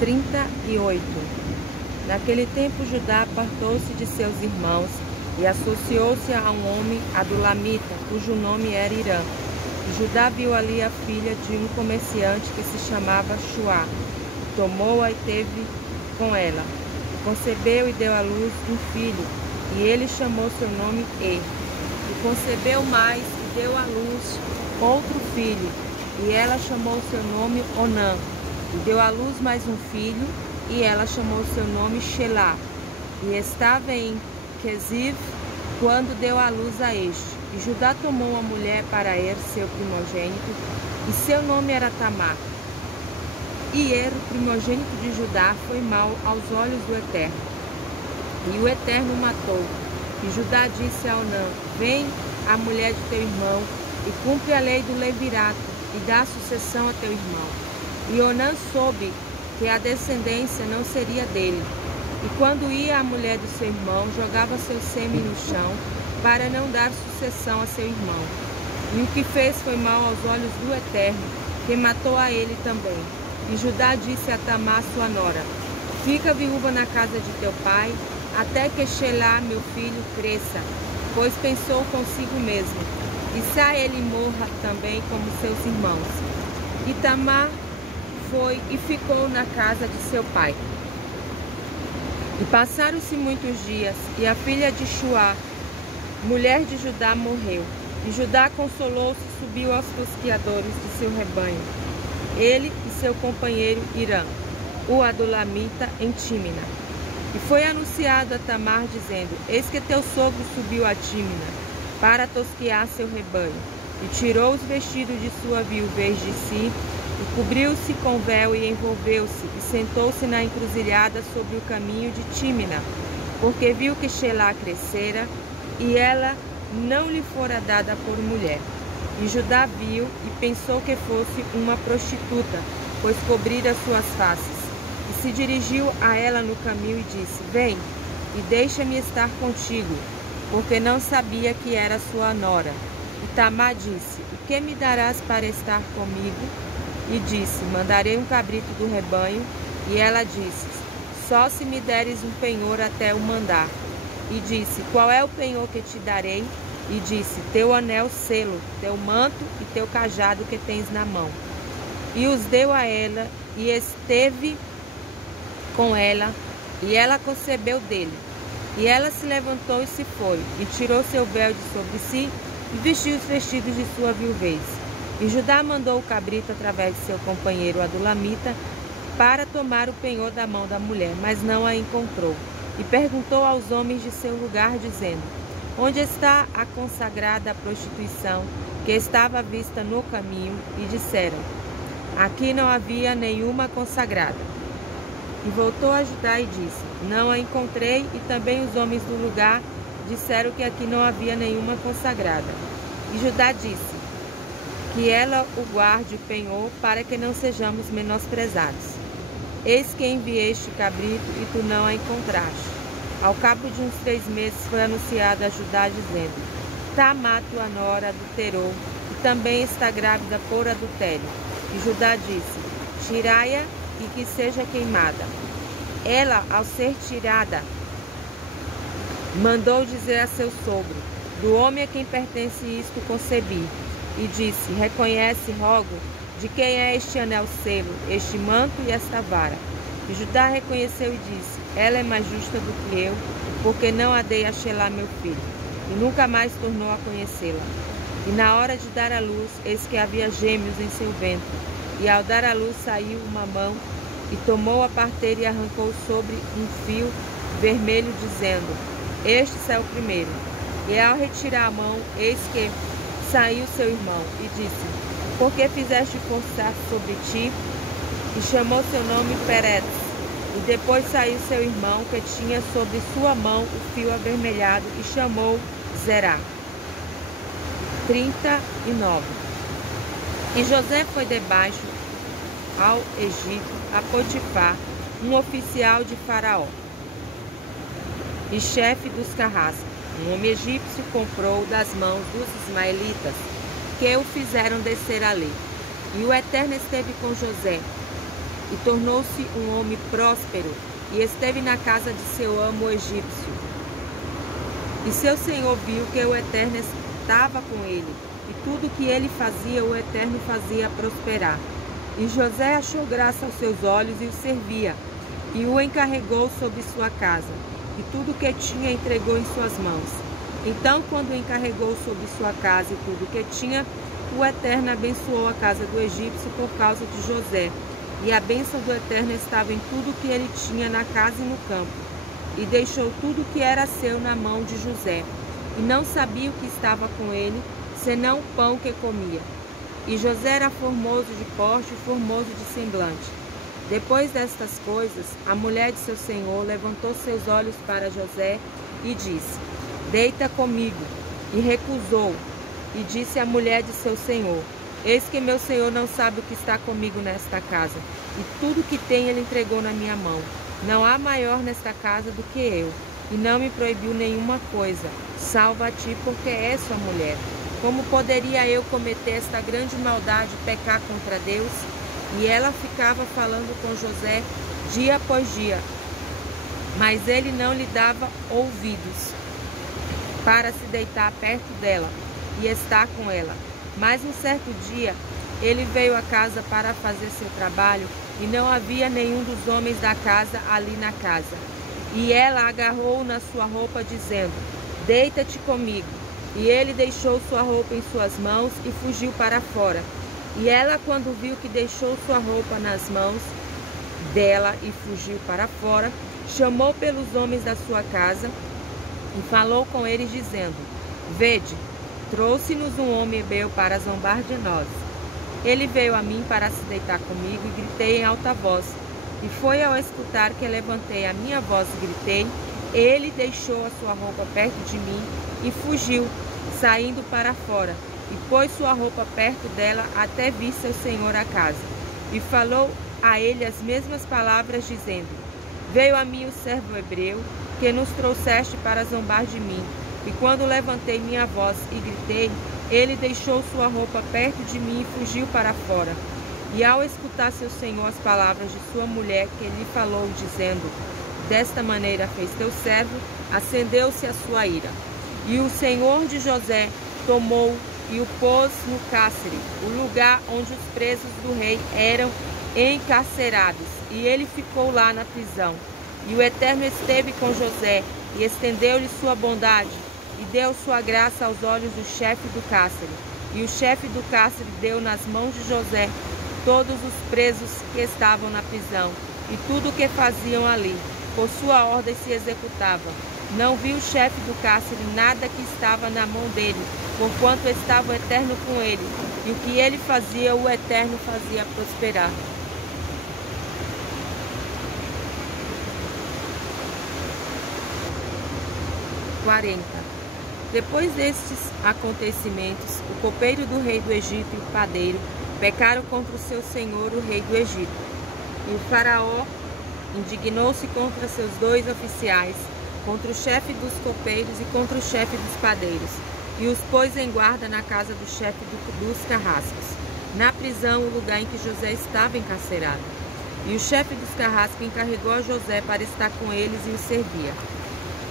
38. Naquele tempo Judá apartou-se de seus irmãos e associou-se a um homem adulamita, cujo nome era Irã. E Judá viu ali a filha de um comerciante que se chamava Shuá. Tomou-a e teve com ela. Concebeu e deu à luz um filho, e ele chamou seu nome E. E concebeu mais e deu à luz outro filho, e ela chamou seu nome Onã. E deu à luz mais um filho, e ela chamou seu nome Shelá. E estava em Queziv quando deu à luz a este. E Judá tomou uma mulher para seu primogênito, e seu nome era Tamar. E o primogênito de Judá, foi mau aos olhos do Eterno, e o Eterno o matou. E Judá disse a Onã: vem a mulher de teu irmão, e cumpre a lei do levirato, e dá sucessão a teu irmão. E Onã soube que a descendência não seria dele. E quando ia a mulher do seu irmão, jogava seu sêmen no chão, para não dar sucessão a seu irmão. E o que fez foi mal aos olhos do Eterno, que matou a ele também. E Judá disse a Tamar, sua nora: fica viúva na casa de teu pai, até que Shelá, meu filho, cresça. Pois pensou consigo mesmo: quizá ele morra também como seus irmãos. E Tamar foi e ficou na casa de seu pai. E passaram-se muitos dias, e a filha de Shuá, mulher de Judá, morreu. E Judá consolou-se e subiu aos tosquiadores de seu rebanho, ele e seu companheiro Irã, o adulamita, em Tímina. E foi anunciado a Tamar, dizendo: eis que teu sogro subiu a Tímina, para tosquiar seu rebanho. E tirou os vestidos de sua viuvez de si, e cobriu-se com véu e envolveu-se, e sentou-se na encruzilhada sobre o caminho de Tímina, porque viu que Shelá crescera, e ela não lhe fora dada por mulher. E Judá viu e pensou que fosse uma prostituta, pois cobrira suas faces. E se dirigiu a ela no caminho e disse: vem, e deixa-me estar contigo, porque não sabia que era sua nora. E Tamar disse: o que me darás para estar comigo? E disse: mandarei um cabrito do rebanho. E ela disse: só se me deres um penhor até o mandar. E disse: qual é o penhor que te darei? E disse: teu anel selo, teu manto e teu cajado que tens na mão. E os deu a ela, e esteve com ela, e ela concebeu dele. E ela se levantou e se foi, e tirou seu véu de sobre si, e vestiu os vestidos de sua viuvez. E Judá mandou o cabrito através de seu companheiro adulamita, para tomar o penhor da mão da mulher, mas não a encontrou. E perguntou aos homens de seu lugar, dizendo: onde está a consagrada à prostituição, que estava vista no caminho? E disseram: aqui não havia nenhuma consagrada. E voltou a Judá e disse: não a encontrei, e também os homens do lugar disseram que aqui não havia nenhuma consagrada. E Judá disse: que ela o guarde o penhor, para que não sejamos menosprezados. Eis que envieste o cabrito, e tu não a encontraste. Ao cabo de uns 3 meses foi anunciado a Judá, dizendo: Tamar, tua nora, adulterou, e também está grávida por adultério. E Judá disse: tirai-a, e que seja queimada. Ela, ao ser tirada, mandou dizer a seu sogro: do homem a quem pertence isto concebi. E disse: reconhece, rogo, de quem é este anel selo, este manto e esta vara. E Judá reconheceu e disse: ela é mais justa do que eu, porque não a dei a Shelá, meu filho. E nunca mais tornou a conhecê-la. E na hora de dar à luz, eis que havia gêmeos em seu ventre. E ao dar à luz saiu uma mão, e tomou a parteira e arrancou sobre um fio vermelho, dizendo: este é o primeiro. E ao retirar a mão, eis que saiu seu irmão, e disse: por que fizeste forçar sobre ti? E chamou seu nome Peretz. E depois saiu seu irmão, que tinha sobre sua mão o fio avermelhado, e chamou Zerá. 39. E José foi debaixo ao Egito, a Potifar, um oficial de Faraó, e chefe dos carrascos. Um homem egípcio comprou das mãos dos ismaelitas, que o fizeram descer ali. E o Eterno esteve com José, e tornou-se um homem próspero, e esteve na casa de seu amo o egípcio. E seu senhor viu que o Eterno estava com ele, e tudo que ele fazia, o Eterno fazia prosperar. E José achou graça aos seus olhos e o servia, e o encarregou sobre sua casa, e tudo que tinha entregou em suas mãos. Então, quando o encarregou sobre sua casa e tudo que tinha, o Eterno abençoou a casa do egípcio por causa de José, e a bênção do Eterno estava em tudo que ele tinha na casa e no campo. E deixou tudo que era seu na mão de José, e não sabia o que estava com ele, senão o pão que comia. E José era formoso de porte e formoso de semblante. Depois destas coisas, a mulher de seu senhor levantou seus olhos para José e disse: Deita comigo. E recusou. E disse à mulher de seu senhor: Eis que meu senhor não sabe o que está comigo nesta casa, e tudo que tem ele entregou na minha mão. Não há maior nesta casa do que eu, e não me proibiu nenhuma coisa. Salva a ti, porque és sua mulher. Como poderia eu cometer esta grande maldade e pecar contra Deus? E ela ficava falando com José dia após dia, mas ele não lhe dava ouvidos para se deitar perto dela e estar com ela. Mas um certo dia ele veio à casa para fazer seu trabalho, e não havia nenhum dos homens da casa ali na casa. E ela agarrou-o na sua roupa, dizendo: Deita-te comigo. E ele deixou sua roupa em suas mãos e fugiu para fora. E ela, quando viu que deixou sua roupa nas mãos dela e fugiu para fora, chamou pelos homens da sua casa e falou com eles, dizendo: Vede, trouxe-nos um homem hebeu para zombar de nós. Ele veio a mim para se deitar comigo, e gritei em alta voz. E foi ao escutar que levantei a minha voz e gritei, ele deixou a sua roupa perto de mim e fugiu, saindo para fora, e pôs sua roupa perto dela até vir seu senhor à casa. E falou a ele as mesmas palavras, dizendo: Veio a mim o servo hebreu, que nos trouxeste para zombar de mim. E quando levantei minha voz e gritei, ele deixou sua roupa perto de mim e fugiu para fora. E ao escutar seu senhor as palavras de sua mulher, que lhe falou, dizendo: Desta maneira fez teu servo, acendeu-se a sua ira. E o senhor de José tomou e o pôs no cárcere, o lugar onde os presos do rei eram encarcerados, e ele ficou lá na prisão. E o Eterno esteve com José, e estendeu-lhe sua bondade, e deu sua graça aos olhos do chefe do cárcere. E o chefe do cárcere deu nas mãos de José todos os presos que estavam na prisão, e tudo o que faziam ali, por sua ordem se executava. Não viu o chefe do cárcere nada que estava na mão dele, porquanto estava o Eterno com ele, e o que ele fazia, o Eterno fazia prosperar. Depois destes acontecimentos, o copeiro do rei do Egito e o padeiro pecaram contra o seu senhor, o rei do Egito. E o faraó indignou-se contra seus dois oficiais, contra o chefe dos copeiros e contra o chefe dos padeiros, e os pôs em guarda na casa do chefe dos carrascos, na prisão, o lugar em que José estava encarcerado. E o chefe dos carrascos encarregou a José para estar com eles e os servia.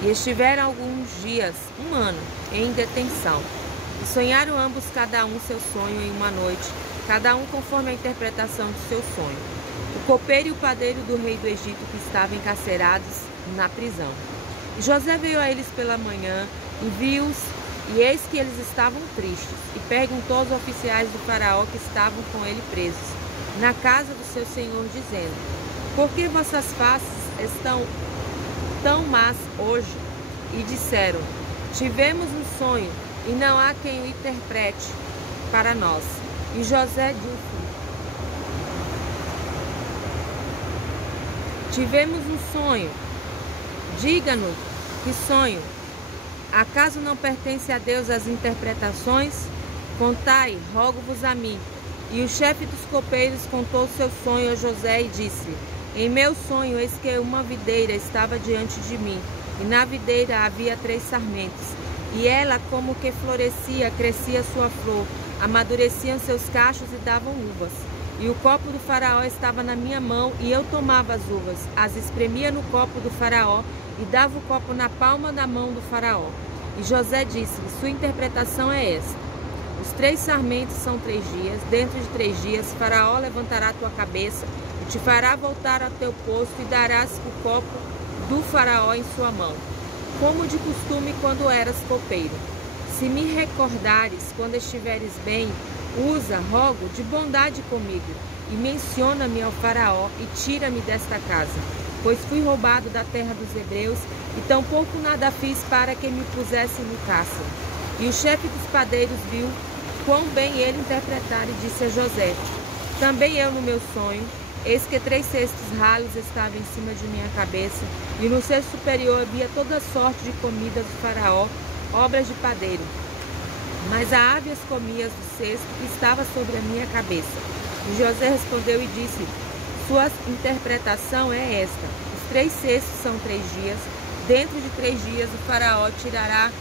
E estiveram alguns dias, um ano, em detenção. E sonharam ambos cada um seu sonho em uma noite, cada um conforme a interpretação de seu sonho. O copeiro e o padeiro do rei do Egito, que estavam encarcerados na prisão. E José veio a eles pela manhã e viu-os, e eis que eles estavam tristes. E perguntou aos oficiais do faraó que estavam com ele presos, na casa do seu senhor, dizendo: Por que vossas faces estão tão más hoje? E disseram: Tivemos um sonho, e não há quem o interprete para nós. E José disse: Tivemos um sonho. Diga-nos que sonho. Acaso não pertence a Deus as interpretações? Contai, rogo-vos a mim. E o chefe dos copeiros contou seu sonho a José e disse: Em meu sonho, eis que uma videira estava diante de mim, e na videira havia 3 sarmentos, e ela, como que florescia, crescia sua flor, amadureciam seus cachos e davam uvas. E o copo do faraó estava na minha mão, e eu tomava as uvas, as espremia no copo do faraó, e dava o copo na palma da mão do faraó. E José disse-lhe: sua interpretação é esta: os 3 sarmentos são 3 dias, dentro de 3 dias faraó levantará tua cabeça, e te fará voltar ao teu posto, e darás o copo do faraó em sua mão, como de costume quando eras copeiro. Se me recordares quando estiveres bem, usa, rogo, de bondade comigo, e menciona-me ao faraó, e tira-me desta casa, pois fui roubado da terra dos hebreus, e tampouco nada fiz para que me pusessem no cárcere. E o chefe dos padeiros viu quão bem ele interpretara, e disse a José: também eu no meu sonho, eis que 3 cestos ralos estavam em cima de minha cabeça, e no cesto superior havia toda sorte de comidas do faraó, obras de padeiro. Mas a ave as comia do cesto que estava sobre a minha cabeça. E José respondeu e disse: sua interpretação é esta: os 3 cestos são 3 dias, dentro de 3 dias o faraó tirará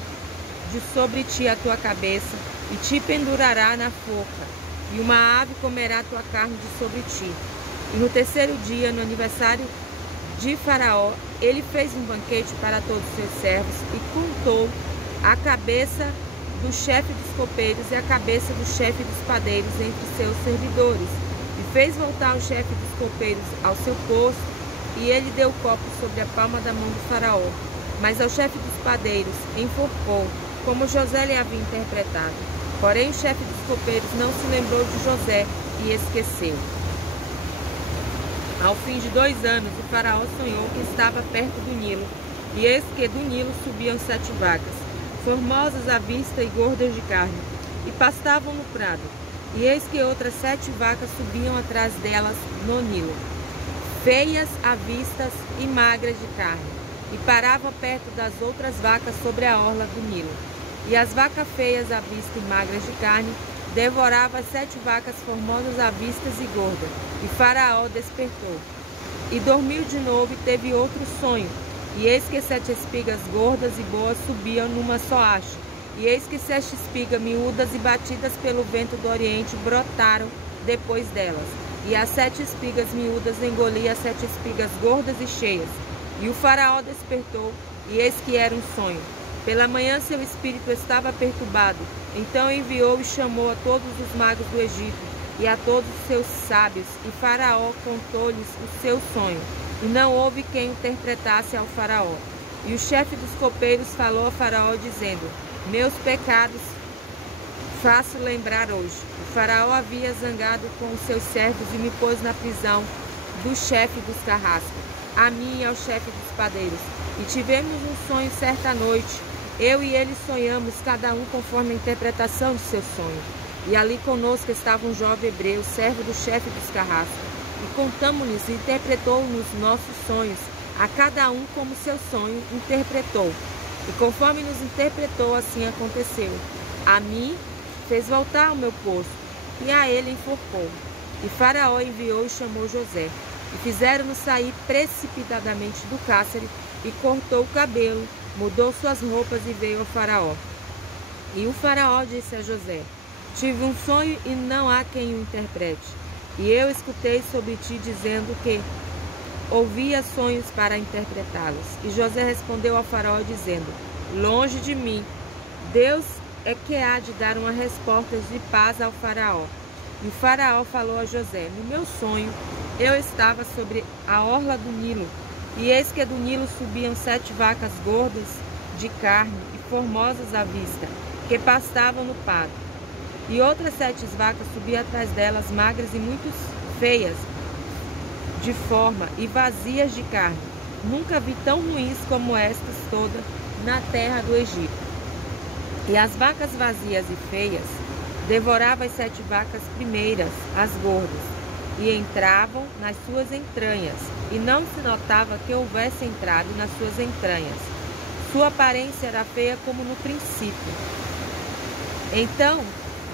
de sobre ti a tua cabeça, e te pendurará na forca, e uma ave comerá tua carne de sobre ti. E no 3º dia, no aniversário de faraó, ele fez um banquete para todos os seus servos, e contou a cabeça do chefe dos copeiros e a cabeça do chefe dos padeiros entre seus servidores, e fez voltar o chefe dos copeiros ao seu posto, e ele deu o copo sobre a palma da mão do faraó. Mas ao chefe dos padeiros enforcou, como José lhe havia interpretado. Porém o chefe dos copeiros não se lembrou de José e esqueceu. Ao fim de 2 anos, o faraó sonhou que estava perto do Nilo, e eis que do Nilo subiam 7 vacas, formosas à vista e gordas de carne, e pastavam no prado. E eis que outras 7 vacas subiam atrás delas no Nilo, feias à vista e magras de carne, e paravam perto das outras vacas sobre a orla do Nilo. E as vacas feias à vista e magras de carne devoravam as 7 vacas formosas à vista e gordas. E Faraó despertou, e dormiu de novo, e teve outro sonho. E eis que 7 espigas gordas e boas subiam numa só haste. E eis que 7 espigas miúdas e batidas pelo vento do oriente brotaram depois delas. E as 7 espigas miúdas engoliam as 7 espigas gordas e cheias. E o faraó despertou, e eis que era um sonho. Pela manhã seu espírito estava perturbado. Então enviou e chamou a todos os magos do Egito e a todos os seus sábios. E Faraó contou-lhes o seu sonho. E não houve quem interpretasse ao faraó. E o chefe dos copeiros falou a Faraó, dizendo: meus pecados faço lembrar hoje. O faraó havia zangado com os seus servos e me pôs na prisão do chefe dos carrascos, a mim e ao chefe dos padeiros. E tivemos um sonho certa noite. Eu e ele sonhamos, cada um conforme a interpretação de seu sonho. E ali conosco estava um jovem hebreu, servo do chefe dos carrascos. E contamos-lhes e interpretou-nos nossos sonhos, a cada um como seu sonho interpretou. E conforme nos interpretou, assim aconteceu. A mim fez voltar ao meu posto, e a ele enforcou. E Faraó enviou e chamou José. E fizeram-no sair precipitadamente do cárcere, e cortou o cabelo, mudou suas roupas e veio ao Faraó. E o Faraó disse a José: tive um sonho e não há quem o interprete. E eu escutei sobre ti dizendo que ouvia sonhos para interpretá-los. E José respondeu ao Faraó dizendo: longe de mim, Deus é que há de dar uma resposta de paz ao Faraó. E o Faraó falou a José: no meu sonho eu estava sobre a orla do Nilo, e eis que do Nilo subiam 7 vacas gordas de carne e formosas à vista, que pastavam no prado. E outras 7 vacas subiam atrás delas, magras e muito feias de forma e vazias de carne. Nunca vi tão ruins como estas todas na terra do Egito. E as vacas vazias e feias devoravam as 7 vacas primeiras, as gordas, e entravam nas suas entranhas, e não se notava que houvesse entrado nas suas entranhas. Sua aparência era feia como no princípio. Então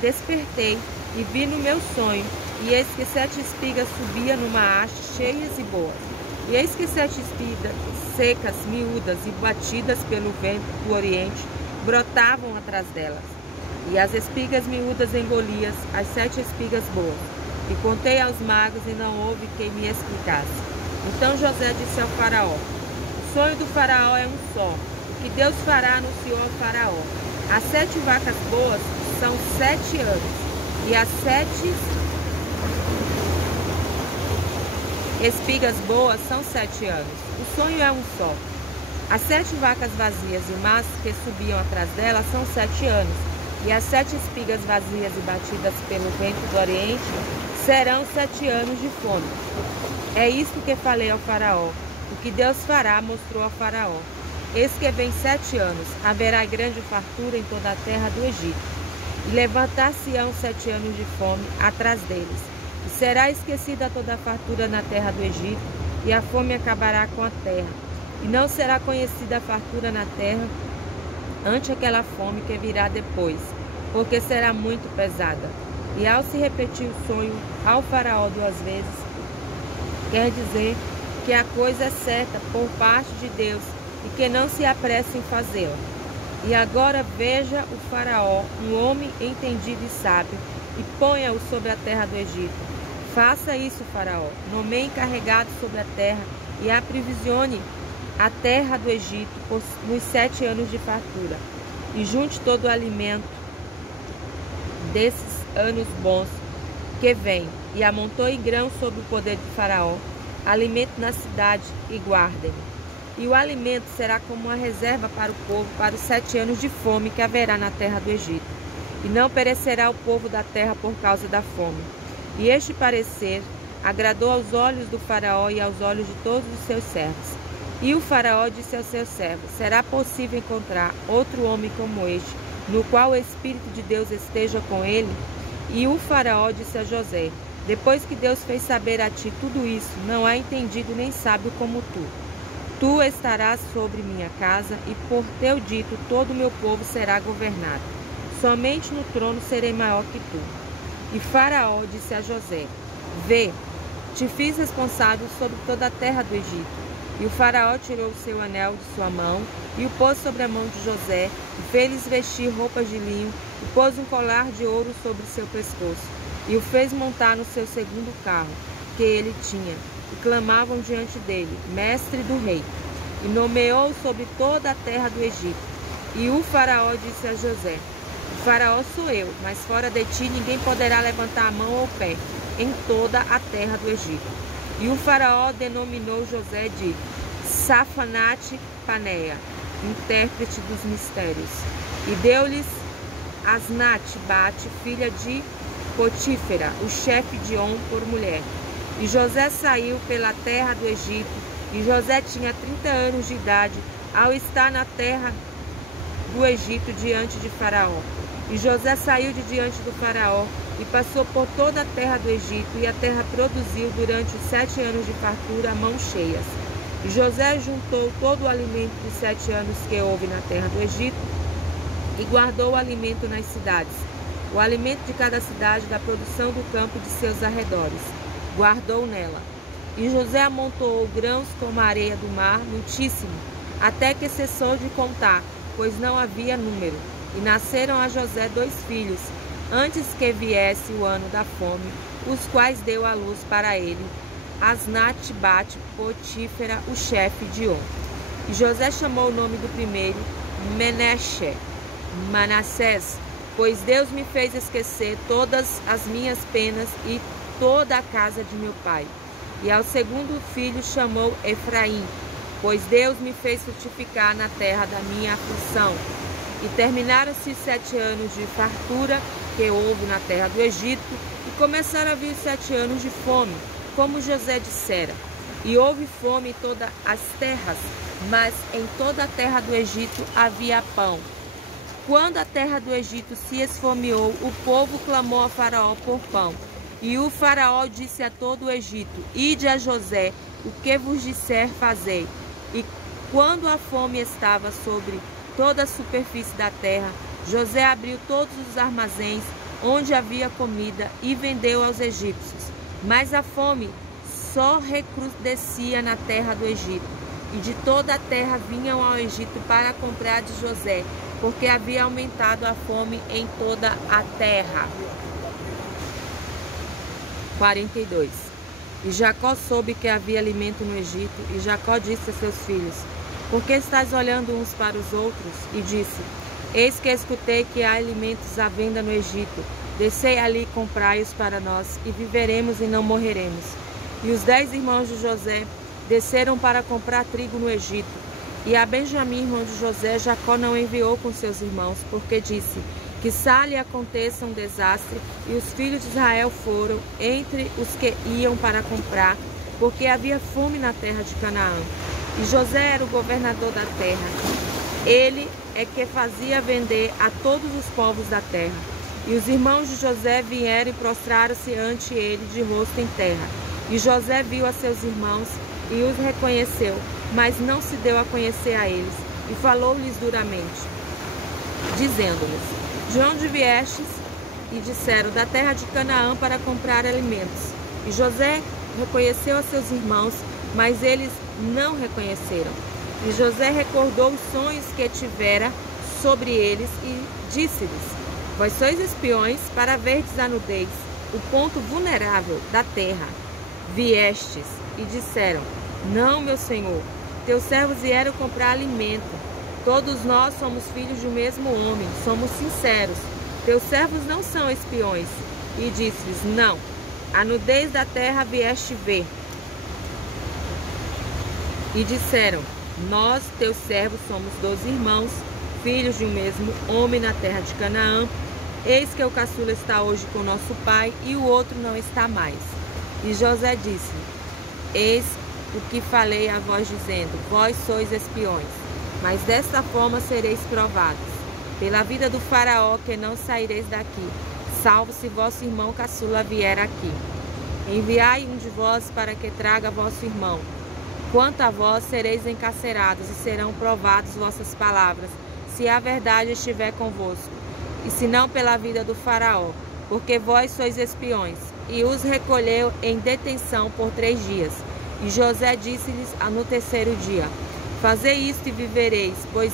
despertei e vi no meu sonho, e eis que 7 espigas subiam numa haste cheias e boas. E eis que 7 espigas secas, miúdas e batidas pelo vento do oriente brotavam atrás delas. E as espigas miúdas engoliam as 7 espigas boas. E contei aos magos e não houve quem me explicasse. Então José disse ao faraó: o sonho do faraó é um só. O que Deus fará anunciou ao faraó. As 7 vacas boas são 7 anos, e as 7 espigas boas são 7 anos. O sonho é um só. As 7 vacas vazias e más que subiam atrás dela são 7 anos, e as 7 espigas vazias e batidas pelo vento do oriente serão 7 anos de fome. É isto que falei ao faraó. O que Deus fará mostrou ao faraó. Eis que vem 7 anos, haverá grande fartura em toda a terra do Egito. E levantar-se-ão 7 anos de fome atrás deles. E será esquecida toda a fartura na terra do Egito, e a fome acabará com a terra. E não será conhecida a fartura na terra ante aquela fome que virá depois, porque será muito pesada. E ao se repetir o sonho ao faraó 2 vezes, quer dizer que a coisa é certa por parte de Deus e que não se apresse em fazê-la. E agora veja o faraó, um homem entendido e sábio, e ponha-o sobre a terra do Egito. Faça isso, faraó, nomeie encarregado sobre a terra e aprevisione a terra do Egito nos 7 anos de fartura, e junte todo o alimento desses anos bons que vem, e amontoe grão sob o poder de faraó, alimento na cidade e guardem. E o alimento será como uma reserva para o povo para os 7 anos de fome que haverá na terra do Egito. E não perecerá o povo da terra por causa da fome. E este parecer agradou aos olhos do faraó e aos olhos de todos os seus servos. E o faraó disse aos seus servos: será possível encontrar outro homem como este, no qual o Espírito de Deus esteja com ele? E o faraó disse a José: depois que Deus fez saber a ti tudo isso, não há entendido nem sábio como tu. Tu estarás sobre minha casa, e por teu dito todo o meu povo será governado. Somente no trono serei maior que tu. E Faraó disse a José: vê, te fiz responsável sobre toda a terra do Egito. E o Faraó tirou o seu anel de sua mão, e o pôs sobre a mão de José, e fez-lhes vestir roupas de linho, e pôs um colar de ouro sobre seu pescoço, e o fez montar no seu segundo carro, que ele tinha. E clamavam diante dele: mestre do rei. E nomeou sobre toda a terra do Egito. E o faraó disse a José: o faraó sou eu, mas fora de ti ninguém poderá levantar a mão ou o pé em toda a terra do Egito. E o faraó denominou José de Safanate Paneia, intérprete dos mistérios. E deu-lhes Asnate Bate, filha de Potífera, o chefe de On, por mulher. E José saiu pela terra do Egito, e José tinha 30 anos de idade ao estar na terra do Egito diante de Faraó. E José saiu de diante do Faraó e passou por toda a terra do Egito, e a terra produziu durante os 7 anos de fartura mãos cheias. E José juntou todo o alimento dos 7 anos que houve na terra do Egito e guardou o alimento nas cidades, o alimento de cada cidade da produção do campo de seus arredores, guardou nela. E José amontoou grãos como a areia do mar, muitíssimo, até que cessou de contar, pois não havia número. E nasceram a José 2 filhos, antes que viesse o ano da fome, os quais deu à luz para ele Asnate Bate Potífera, o chefe de On. E José chamou o nome do primeiro Manassés, pois Deus me fez esquecer todas as minhas penas e toda a casa de meu pai. E ao segundo filho chamou Efraim, pois Deus me fez frutificar na terra da minha aflição. E terminaram-se 7 anos de fartura que houve na terra do Egito, e começaram a vir 7 anos de fome, como José dissera. E houve fome em todas as terras, mas em toda a terra do Egito havia pão. Quando a terra do Egito se esfomeou, o povo clamou a Faraó por pão. E o Faraó disse a todo o Egito: ide a José, o que vos disser fazei. E quando a fome estava sobre toda a superfície da terra, José abriu todos os armazéns onde havia comida e vendeu aos egípcios. Mas a fome só recrudescia na terra do Egito, e de toda a terra vinham ao Egito para comprar de José, porque havia aumentado a fome em toda a terra. 42. E Jacó soube que havia alimento no Egito, e Jacó disse a seus filhos: por que estáis olhando uns para os outros? E disse: eis que escutei que há alimentos à venda no Egito. Descei ali e comprai-os para nós, e viveremos e não morreremos. E os 10 irmãos de José desceram para comprar trigo no Egito. E a Benjamim, irmão de José, Jacó não enviou com seus irmãos, porque disse: quiçá lhe aconteça um desastre. E os filhos de Israel foram entre os que iam para comprar, porque havia fome na terra de Canaã. E José era o governador da terra. Ele é que fazia vender a todos os povos da terra. E os irmãos de José vieram e prostraram-se ante ele de rosto em terra. E José viu a seus irmãos e os reconheceu, mas não se deu a conhecer a eles, e falou-lhes duramente, dizendo-lhes: de onde viestes? E disseram: da terra de Canaã, para comprar alimentos. E José reconheceu a seus irmãos, mas eles não reconheceram. E José recordou os sonhos que tivera sobre eles e disse-lhes: vós sois espiões para verdes a nudez, o ponto vulnerável da terra. Viestes e disseram: não, meu senhor, teus servos vieram comprar alimento. Todos nós somos filhos de um mesmo homem, somos sinceros. Teus servos não são espiões. E disse-lhes: não, a nudez da terra vieste ver. E disseram: nós, teus servos, somos 12 irmãos, filhos de um mesmo homem na terra de Canaã. Eis que o caçula está hoje com nosso pai, e o outro não está mais. E José disse: eis o que falei a vós, dizendo: vós sois espiões. Mas desta forma sereis provados, pela vida do faraó, que não saireis daqui, salvo se vosso irmão caçula vier aqui. Enviai um de vós para que traga vosso irmão. Quanto a vós, sereis encarcerados, e serão provados vossas palavras, se a verdade estiver convosco, e se não pela vida do faraó, porque vós sois espiões. E os recolheu em detenção por 3 dias. E José disse-lhes no 3º dia: fazei isto e vivereis, pois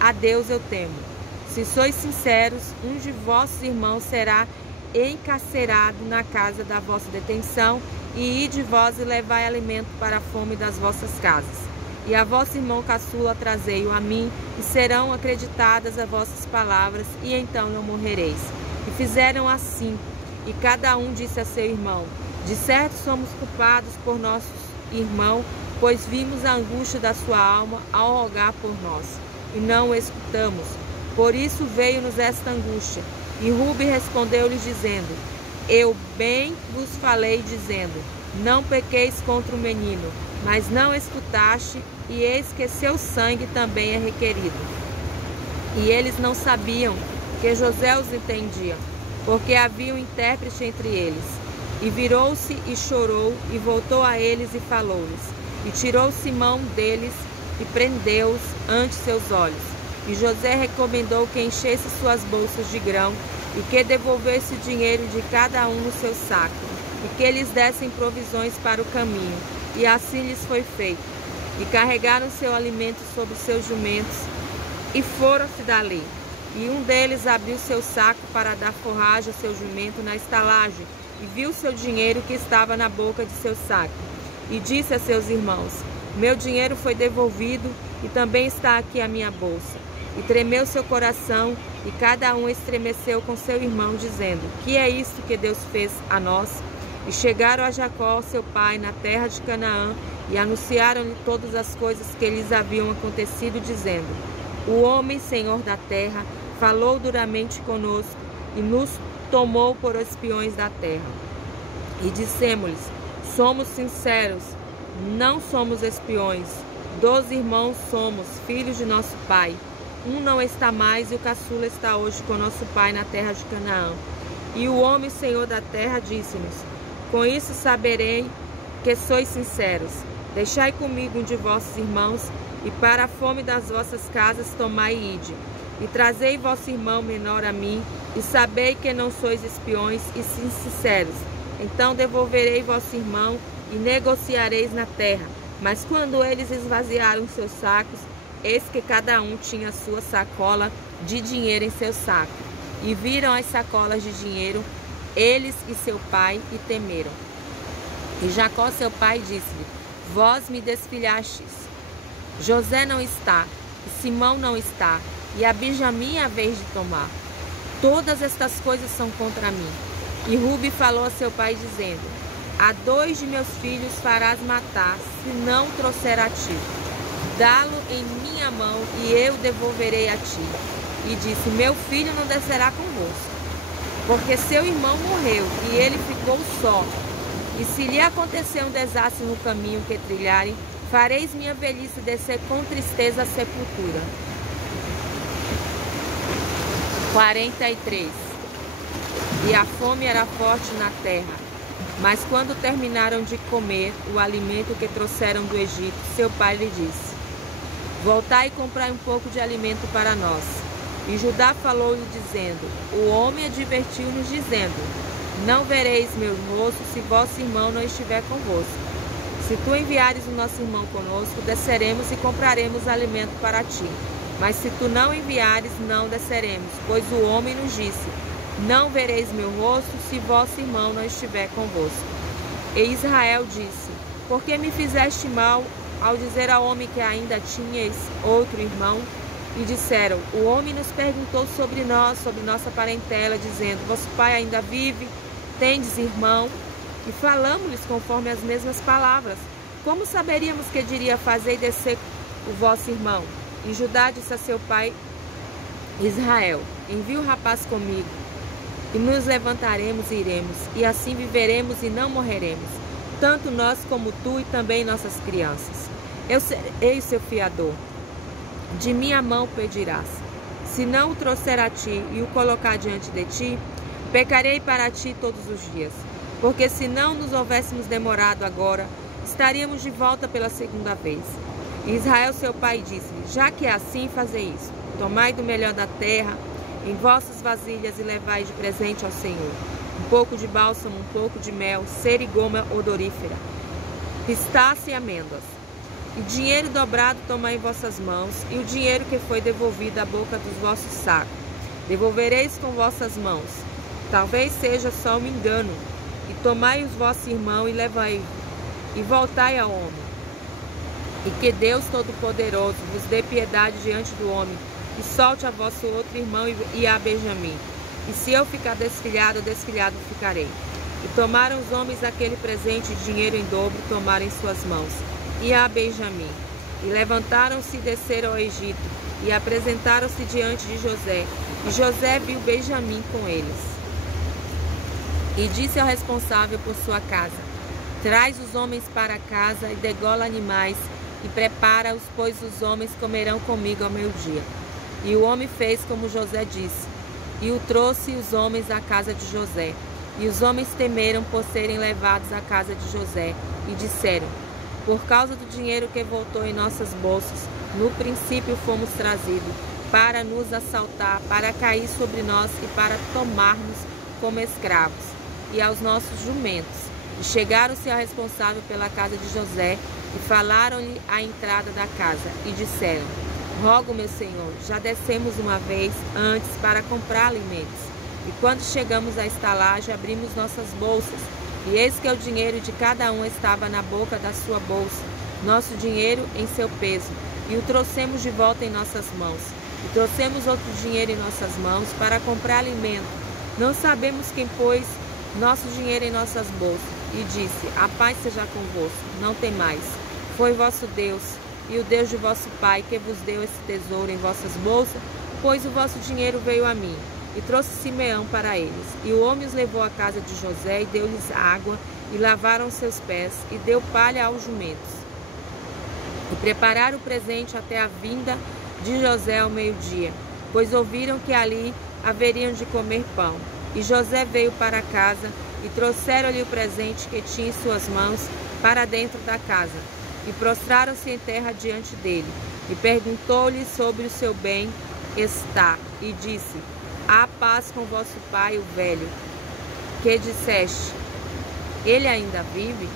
a Deus eu temo. Se sois sinceros, um de vossos irmãos será encarcerado na casa da vossa detenção, e ide vós e levai alimento para a fome das vossas casas. E a vosso irmão caçula trazei-o a mim, e serão acreditadas as vossas palavras, e então não morrereis. E fizeram assim, e cada um disse a seu irmão: de certo somos culpados por nosso irmão, pois vimos a angústia da sua alma ao rogar por nós, e não o escutamos. Por isso veio-nos esta angústia. E Rubi respondeu-lhes dizendo: eu bem vos falei, dizendo: não pequeis contra o menino. Mas não escutaste, e eis que seu sangue também é requerido. E eles não sabiam que José os entendia, porque havia um intérprete entre eles. E virou-se e chorou, e voltou a eles e falou-lhes. E tirou Simão deles e prendeu-os ante seus olhos. E José recomendou que enchesse suas bolsas de grão, e que devolvesse o dinheiro de cada um no seu saco, e que lhes dessem provisões para o caminho. E assim lhes foi feito. E carregaram seu alimento sobre seus jumentos, e foram-se dali. E um deles abriu seu saco para dar forragem ao seu jumento na estalagem, e viu seu dinheiro que estava na boca de seu saco. E disse a seus irmãos: meu dinheiro foi devolvido, e também está aqui a minha bolsa. E tremeu seu coração, e cada um estremeceu com seu irmão, dizendo: que é isto que Deus fez a nós? E chegaram a Jacó, seu pai, na terra de Canaã, e anunciaram-lhe todas as coisas que lhes haviam acontecido, dizendo: o homem, senhor da terra, falou duramente conosco, e nos tomou por espiões da terra. E dissemos-lhes: somos sinceros, não somos espiões. 12 irmãos somos, filhos de nosso pai. Um não está mais, e o caçula está hoje com nosso pai na terra de Canaã. E o homem, senhor da terra, disse-nos: com isso saberei que sois sinceros. Deixai comigo um de vossos irmãos, e para a fome das vossas casas tomai e ide. E trazei vosso irmão menor a mim, e sabei que não sois espiões, e sim sinceros. Então devolverei vosso irmão, e negociareis na terra. Mas quando eles esvaziaram seus sacos, eis que cada um tinha sua sacola de dinheiro em seu saco. E viram as sacolas de dinheiro eles e seu pai, e temeram. E Jacó, seu pai, disse-lhe: Vós me desfilhastes. José não está, e Simão não está, e a Benjamim é a vez de tomar. Todas estas coisas são contra mim. E Rube falou a seu pai, dizendo: A 2 de meus filhos farás matar, se não trouxer a ti. Dá-lo em minha mão, e eu devolverei a ti. E disse: Meu filho não descerá convosco, porque seu irmão morreu, e ele ficou só. E se lhe acontecer um desastre no caminho que trilharem, fareis minha velhice descer com tristeza à sepultura. 43. E a fome era forte na terra. Mas quando terminaram de comer o alimento que trouxeram do Egito, seu pai lhe disse: Voltai e comprai um pouco de alimento para nós. E Judá falou-lhe, dizendo: O homem advertiu-nos, dizendo: Não vereis meu rosto se vosso irmão não estiver convosco. Se tu enviares o nosso irmão conosco, desceremos e compraremos alimento para ti. Mas se tu não enviares, não desceremos, pois o homem nos disse: Não vereis meu rosto se vosso irmão não estiver convosco. E Israel disse: Por que me fizeste mal ao dizer ao homem que ainda tinhas outro irmão? E disseram: O homem nos perguntou sobre nós, sobre nossa parentela, dizendo: Vosso pai ainda vive? Tendes irmão? E falamos-lhes conforme as mesmas palavras. Como saberíamos que diria: Fazei descer o vosso irmão? E Judá disse a seu pai Israel: Envie o rapaz comigo, e nos levantaremos e iremos, e assim viveremos e não morreremos, tanto nós como tu e também nossas crianças. Eu serei seu fiador, de minha mão pedirás. Se não o trouxer a ti e o colocar diante de ti, pecarei para ti todos os dias. Porque se não nos houvéssemos demorado agora, estaríamos de volta pela segunda vez. E Israel seu pai disse-lhe: Já que é assim, fazei isso. Tomai do melhor da terra em vossas vasilhas e levai de presente ao Senhor um pouco de bálsamo, um pouco de mel, cera e goma odorífera, pistaça e amêndoas. E dinheiro dobrado tomai em vossas mãos, e o dinheiro que foi devolvido à boca dos vossos sacos devolvereis com vossas mãos. Talvez seja só um engano. E tomai os vossos irmãos e levai-o, e voltai ao homem. E que Deus Todo-Poderoso vos dê piedade diante do homem, e solte a vosso outro irmão e a Benjamim. E se eu ficar desfilhado ficarei. E tomaram os homens aquele presente de dinheiro em dobro, tomaram em suas mãos, e a Benjamim. E levantaram-se e desceram ao Egito, e apresentaram-se diante de José. E José viu Benjamim com eles. E disse ao responsável por sua casa: Traz os homens para casa e degola animais, e prepara-os, pois os homens comerão comigo ao meio-dia. E o homem fez como José disse, e o trouxe os homens à casa de José. E os homens temeram por serem levados à casa de José, e disseram: Por causa do dinheiro que voltou em nossas bolsas, no princípio fomos trazidos, para nos assaltar, para cair sobre nós e para tomar-nos como escravos, e aos nossos jumentos. E chegaram-se ao responsável pela casa de José, e falaram-lhe à entrada da casa, e disseram: Rogo, meu senhor, já descemos uma vez antes para comprar alimentos. E quando chegamos à estalagem, abrimos nossas bolsas, e eis que o dinheiro de cada um estava na boca da sua bolsa, nosso dinheiro em seu peso, e o trouxemos de volta em nossas mãos. E trouxemos outro dinheiro em nossas mãos para comprar alimento. Não sabemos quem pôs nosso dinheiro em nossas bolsas. E disse: A paz seja convosco, não temais. Foi vosso Deus e o Deus de vosso pai que vos deu esse tesouro em vossas bolsas, pois o vosso dinheiro veio a mim. E trouxe Simeão para eles. E o homem os levou à casa de José, e deu-lhes água, e lavaram seus pés, e deu palha aos jumentos. E prepararam o presente até a vinda de José ao meio-dia, pois ouviram que ali haveriam de comer pão. E José veio para casa, e trouxeram-lhe o presente que tinha em suas mãos para dentro da casa. E prostraram-se em terra diante dele. E perguntou-lhe sobre o seu bem-estar, e disse: Há paz com vosso pai, o velho. Que disseste: Ele ainda vive?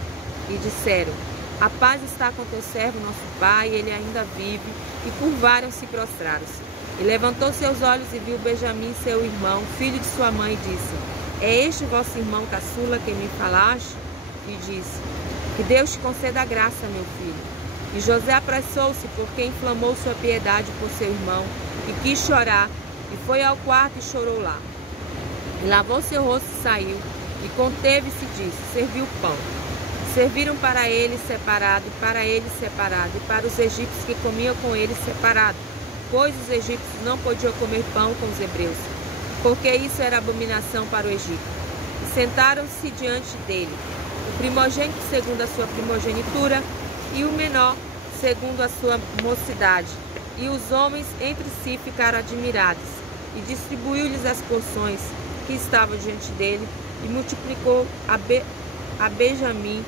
E disseram: A paz está com teu servo, nosso pai, ele ainda vive. E curvaram-se e prostraram-se. E levantou seus olhos e viu Benjamim, seu irmão, filho de sua mãe, e disse: é este vosso irmão caçula que me falaste? E disse: que Deus te conceda a graça, meu filho. E José apressou-se, porque inflamou sua piedade por seu irmão, e quis chorar, e foi ao quarto e chorou lá. E lavou seu rosto e saiu, e conteve-se e disse: serviu pão. Serviram para ele separado, e para os egípcios que comiam com ele separado, pois os egípcios não podiam comer pão com os hebreus, porque isso era abominação para o Egito. E sentaram-se diante dele, o primogênito segundo a sua primogenitura, e o menor segundo a sua mocidade. E os homens entre si ficaram admirados, e distribuiu-lhes as porções que estavam diante dele, e multiplicou a Benjamim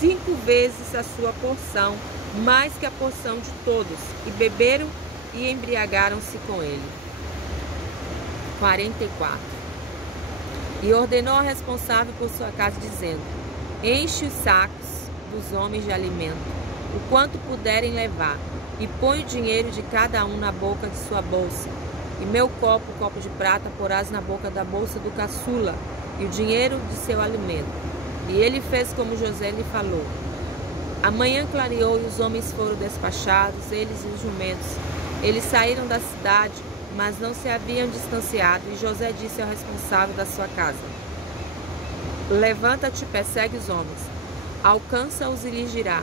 5 vezes a sua porção, mais que a porção de todos, e beberam e embriagaram-se com ele. 44. E ordenou ao responsável por sua casa, dizendo: enche os sacos dos homens de alimento, o quanto puderem levar, e põe o dinheiro de cada um na boca de sua bolsa. E meu copo de prata, porás na boca da bolsa do caçula, e o dinheiro de seu alimento. E ele fez como José lhe falou. Amanhã clareou e os homens foram despachados, eles e os jumentos. Eles saíram da cidade, mas não se haviam distanciado, e José disse ao responsável da sua casa: levanta-te, persegue os homens, alcança-os e lhes dirá: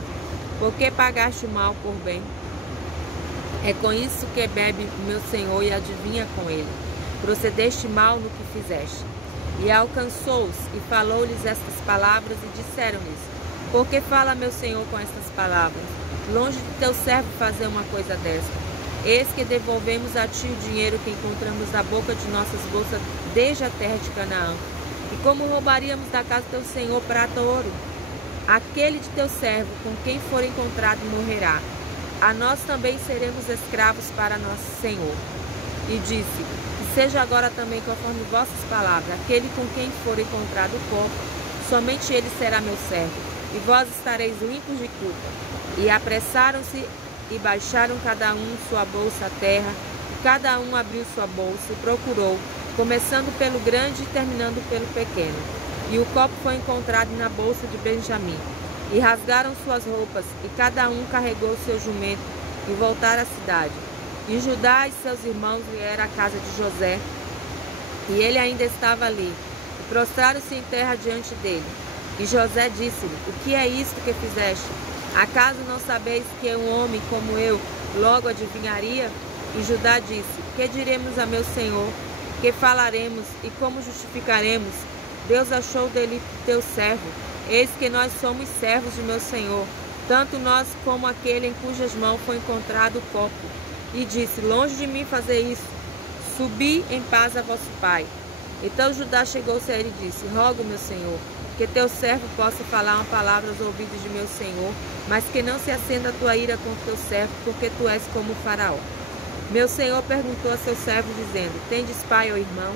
por que pagaste o mal por bem? É com isso que bebe o meu senhor e adivinha com ele. Procedeste mal no que fizeste. E alcançou-os e falou-lhes estas palavras e disseram-lhes: por que fala meu senhor com estas palavras? Longe de teu servo fazer uma coisa desta. Eis que devolvemos a ti o dinheiro que encontramos na boca de nossas bolsas desde a terra de Canaã. E como roubaríamos da casa do teu senhor prata ou ouro? Aquele de teu servo com quem for encontrado morrerá. A nós também seremos escravos para nosso senhor. E disse: que seja agora também conforme vossas palavras. Aquele com quem for encontrado o corpo, somente ele será meu servo, e vós estareis limpos de culpa. E apressaram-se e baixaram cada um sua bolsa à terra, e cada um abriu sua bolsa e procurou, começando pelo grande e terminando pelo pequeno. E o copo foi encontrado na bolsa de Benjamim. E rasgaram suas roupas, e cada um carregou seu jumento, e voltaram à cidade. E Judá e seus irmãos vieram à casa de José, e ele ainda estava ali, e prostraram-se em terra diante dele. E José disse-lhe: o que é isto que fizeste? Acaso não sabeis que um homem como eu logo adivinharia? E Judá disse: que diremos a meu senhor? Que falaremos e como justificaremos? Deus achou dele teu servo. Eis que nós somos servos de meu senhor, tanto nós como aquele em cujas mãos foi encontrado o copo. E disse: longe de mim fazer isso, subi em paz a vosso pai. Então Judá chegou-se a ele e disse: rogo, meu senhor, que teu servo possa falar uma palavra aos ouvidos de meu senhor, mas que não se acenda a tua ira contra teu servo, porque tu és como o faraó. Meu senhor perguntou a seu servo, dizendo: tendes pai ou irmão?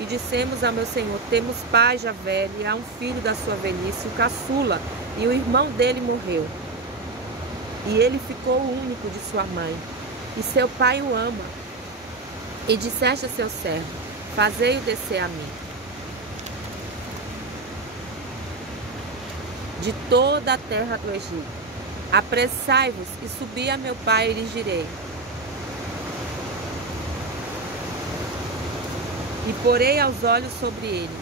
E dissemos a meu senhor: temos pai já velho, e há um filho da sua velhice, o caçula, e o irmão dele morreu. E ele ficou o único de sua mãe, e seu pai o ama. E disseste a seu servo: fazei-o descer a mim de toda a terra do Egito. Apressai-vos e subi a meu pai, e lhes direi: e porei aos olhos sobre ele.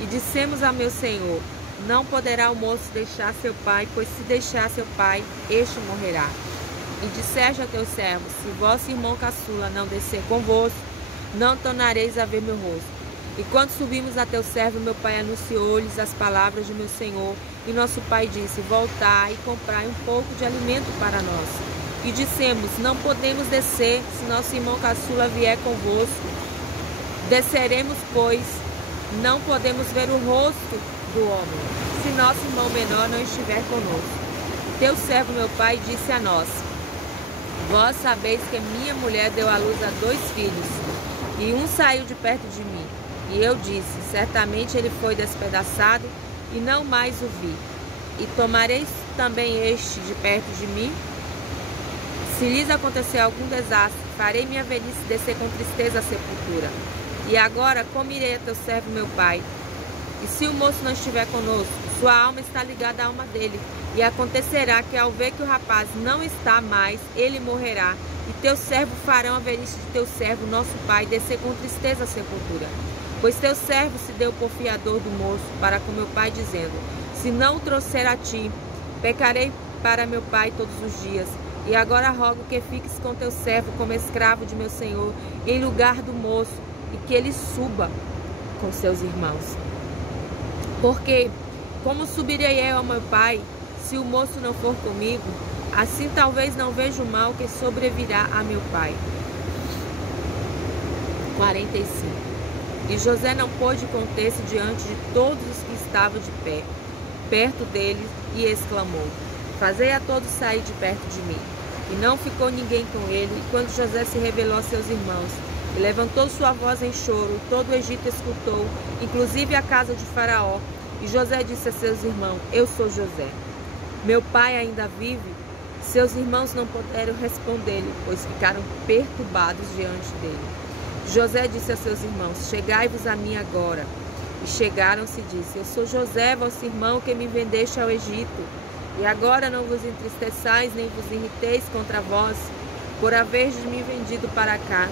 E dissemos a meu senhor: não poderá o moço deixar seu pai, pois se deixar seu pai, este morrerá. E disseste a teus servos: se vosso irmão caçula não descer convosco, não tornareis a ver meu rosto. E quando subimos a teu servo, meu pai anunciou-lhes as palavras de meu senhor. E nosso pai disse: voltai e comprai um pouco de alimento para nós. E dissemos: não podemos descer, se nosso irmão caçula vier convosco. Desceremos, pois não podemos ver o rosto do homem, se nosso irmão menor não estiver conosco. Teu servo, meu pai, disse a nós: vós sabeis que minha mulher deu à luz a 2 filhos, e um saiu de perto de mim. E eu disse: certamente ele foi despedaçado, e não mais o vi. E tomareis também este de perto de mim? Se lhes acontecer algum desastre, farei minha velhice descer com tristeza à sepultura. E agora como irei a teu servo meu pai? E se o moço não estiver conosco, sua alma está ligada à alma dele. E acontecerá que ao ver que o rapaz não está mais, ele morrerá. E teu servo farão a velhice de teu servo, nosso pai, descer com tristeza à sepultura. Pois teu servo se deu por fiador do moço para com meu pai, dizendo: se não o trouxer a ti, pecarei para meu pai todos os dias. E agora rogo que fiques com teu servo como escravo de meu senhor, em lugar do moço, e que ele suba com seus irmãos. Porque, como subirei eu ao meu pai, se o moço não for comigo? Assim talvez não veja o mal que sobrevirá a meu pai. 45. E José não pôde conter-se diante de todos os que estavam de pé, perto dele, e exclamou: fazei a todos sair de perto de mim. E não ficou ninguém com ele, e quando José se revelou a seus irmãos, e levantou sua voz em choro, todo o Egito escutou, inclusive a casa de Faraó. E José disse a seus irmãos: eu sou José. Meu pai ainda vive? Seus irmãos não puderam responder-lhe, pois ficaram perturbados diante dele. José disse a seus irmãos: chegai-vos a mim agora. E chegaram-se e disse: eu sou José, vosso irmão, que me vendeste ao Egito. E agora não vos entristeçais, nem vos irriteis contra vós, por haver de me vendido para cá.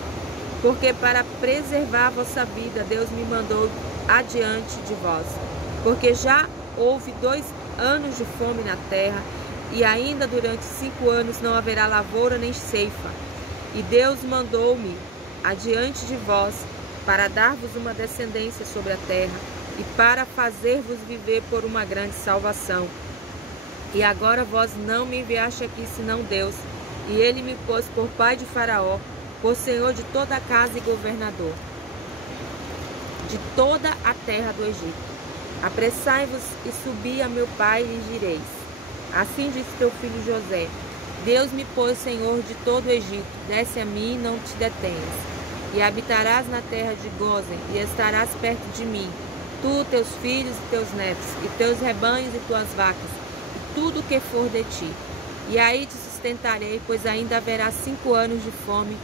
Porque para preservar a vossa vida, Deus me mandou adiante de vós. Porque já houve 2 anos de fome na terra, e ainda durante 5 anos não haverá lavoura nem ceifa. E Deus mandou-me adiante de vós, para dar-vos uma descendência sobre a terra, e para fazer-vos viver por uma grande salvação. E agora vós não me enviaste aqui, senão Deus, e ele me pôs por pai de Faraó, por senhor de toda a casa e governador de toda a terra do Egito. Apressai-vos e subi a meu pai e lhe direis: assim disse teu filho José: Deus me pôs senhor de todo o Egito, desce a mim e não te detenhas. E habitarás na terra de Gósen, e estarás perto de mim, tu, teus filhos e teus netos, e teus rebanhos e tuas vacas, e tudo o que for de ti. E aí te sustentarei, pois ainda haverá 5 anos de fome,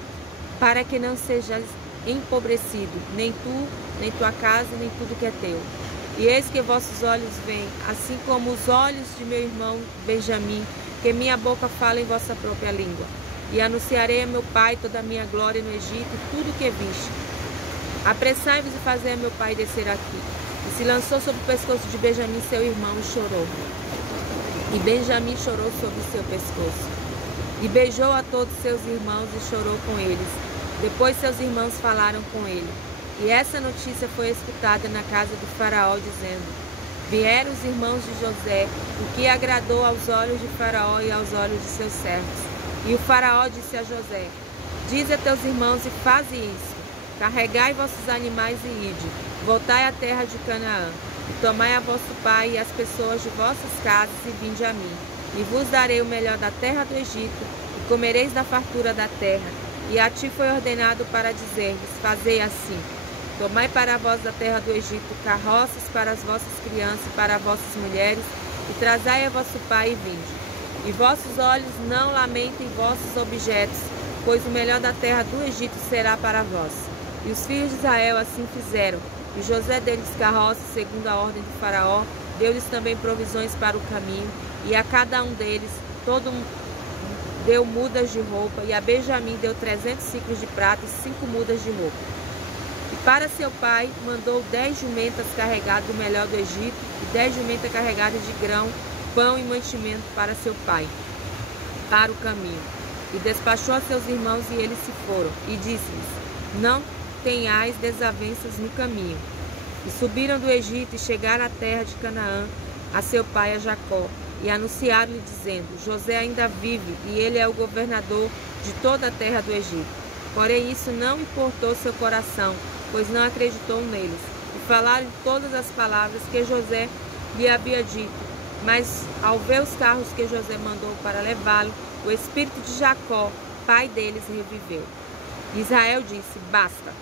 para que não sejas empobrecido, nem tu, nem tua casa, nem tudo que é teu. E eis que vossos olhos veem, assim como os olhos de meu irmão Benjamim, que minha boca fala em vossa própria língua. E anunciarei a meu pai toda a minha glória no Egito, e tudo o que viste. Apressai-vos e fazei a meu pai descer aqui. E se lançou sobre o pescoço de Benjamim, seu irmão, e chorou. E Benjamim chorou sobre o seu pescoço. E beijou a todos seus irmãos e chorou com eles. Depois seus irmãos falaram com ele. E essa notícia foi escutada na casa do Faraó, dizendo: vieram os irmãos de José, o que agradou aos olhos de Faraó e aos olhos de seus servos. E o Faraó disse a José: dize a teus irmãos e faze isso: carregai vossos animais e ide, voltai à terra de Canaã, e tomai a vosso pai e as pessoas de vossas casas e vinde a mim. E vos darei o melhor da terra do Egito, e comereis da fartura da terra. E a ti foi ordenado para dizer-vos: fazei assim: tomai para vós da terra do Egito carroças para as vossas crianças e para vossas mulheres, e trazai a vosso pai e vinde. E vossos olhos não lamentem vossos objetos, pois o melhor da terra do Egito será para vós. E os filhos de Israel assim fizeram. E José deu-lhes carroças segundo a ordem de Faraó, deu-lhes também provisões para o caminho, e a cada um deles deu mudas de roupa, e a Benjamim deu 300 ciclos de prata e 5 mudas de roupa. E para seu pai mandou 10 jumentas carregadas do melhor do Egito, e 10 jumentas carregadas de grão, pão e mantimento para seu pai, para o caminho. E despachou a seus irmãos, e eles se foram. E disse-lhes: não tenhais desavenças no caminho. E subiram do Egito e chegaram à terra de Canaã, a seu pai, a Jacó. E anunciaram-lhe, dizendo: José ainda vive, e ele é o governador de toda a terra do Egito. Porém isso não importou seu coração, pois não acreditou neles. E falaram todas as palavras que José lhe havia dito. Mas ao ver os carros que José mandou para levá-lo, o espírito de Jacó, pai deles, reviveu. Israel disse: basta,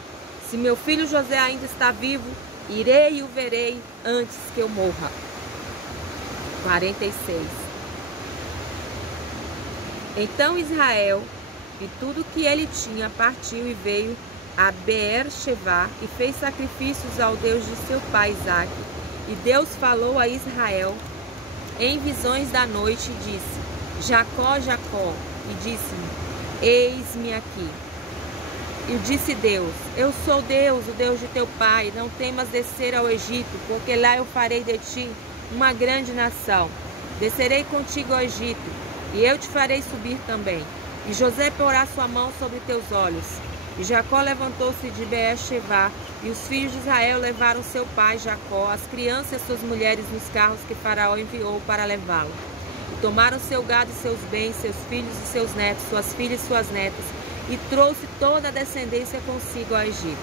se meu filho José ainda está vivo, irei e o verei antes que eu morra. 46. Então Israel e tudo que ele tinha partiu e veio a Beer-Shevá e fez sacrifícios ao Deus de seu pai Isaque. E Deus falou a Israel em visões da noite e disse: Jacó, Jacó. E disse-me: Eis-me aqui. E disse Deus: Eu sou Deus, o Deus de teu pai. Não temas descer ao Egito, porque lá eu farei de ti uma grande nação. Descerei contigo ao Egito, e eu te farei subir também. E José porá sua mão sobre teus olhos. E Jacó levantou-se de Beer-shevá, e os filhos de Israel levaram seu pai Jacó, as crianças e as suas mulheres nos carros que Faraó enviou para levá-lo. E tomaram seu gado e seus bens, seus filhos e seus netos, suas filhas e suas netas, e trouxe toda a descendência consigo ao Egito.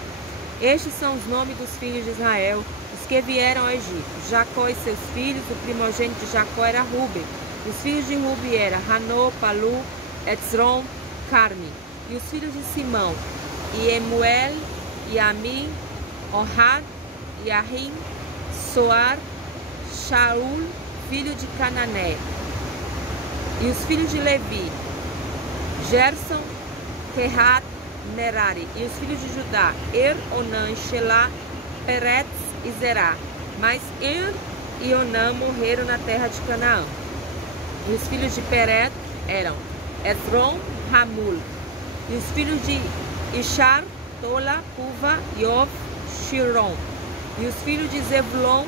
Estes são os nomes dos filhos de Israel, os que vieram ao Egito: Jacó e seus filhos. O primogênito de Jacó era Ruben. Os filhos de Ruben eram Hanô, Palu, Etzron, Carmi. E os filhos de Simão: Iemuel, Yamim, Ohad, Yahim, Soar, Shaul, filho de Canané. E os filhos de Levi: Gerson, Kehat, Merari. E os filhos de Judá: Onã, Shelah, Peretz e Zerá. Mas e Onã morreram na terra de Canaã. E os filhos de Peretz eram Esrom, Hamul. E os filhos de Ishar, Tola, Puva, Yov, Shiron. E os filhos de Zebulon,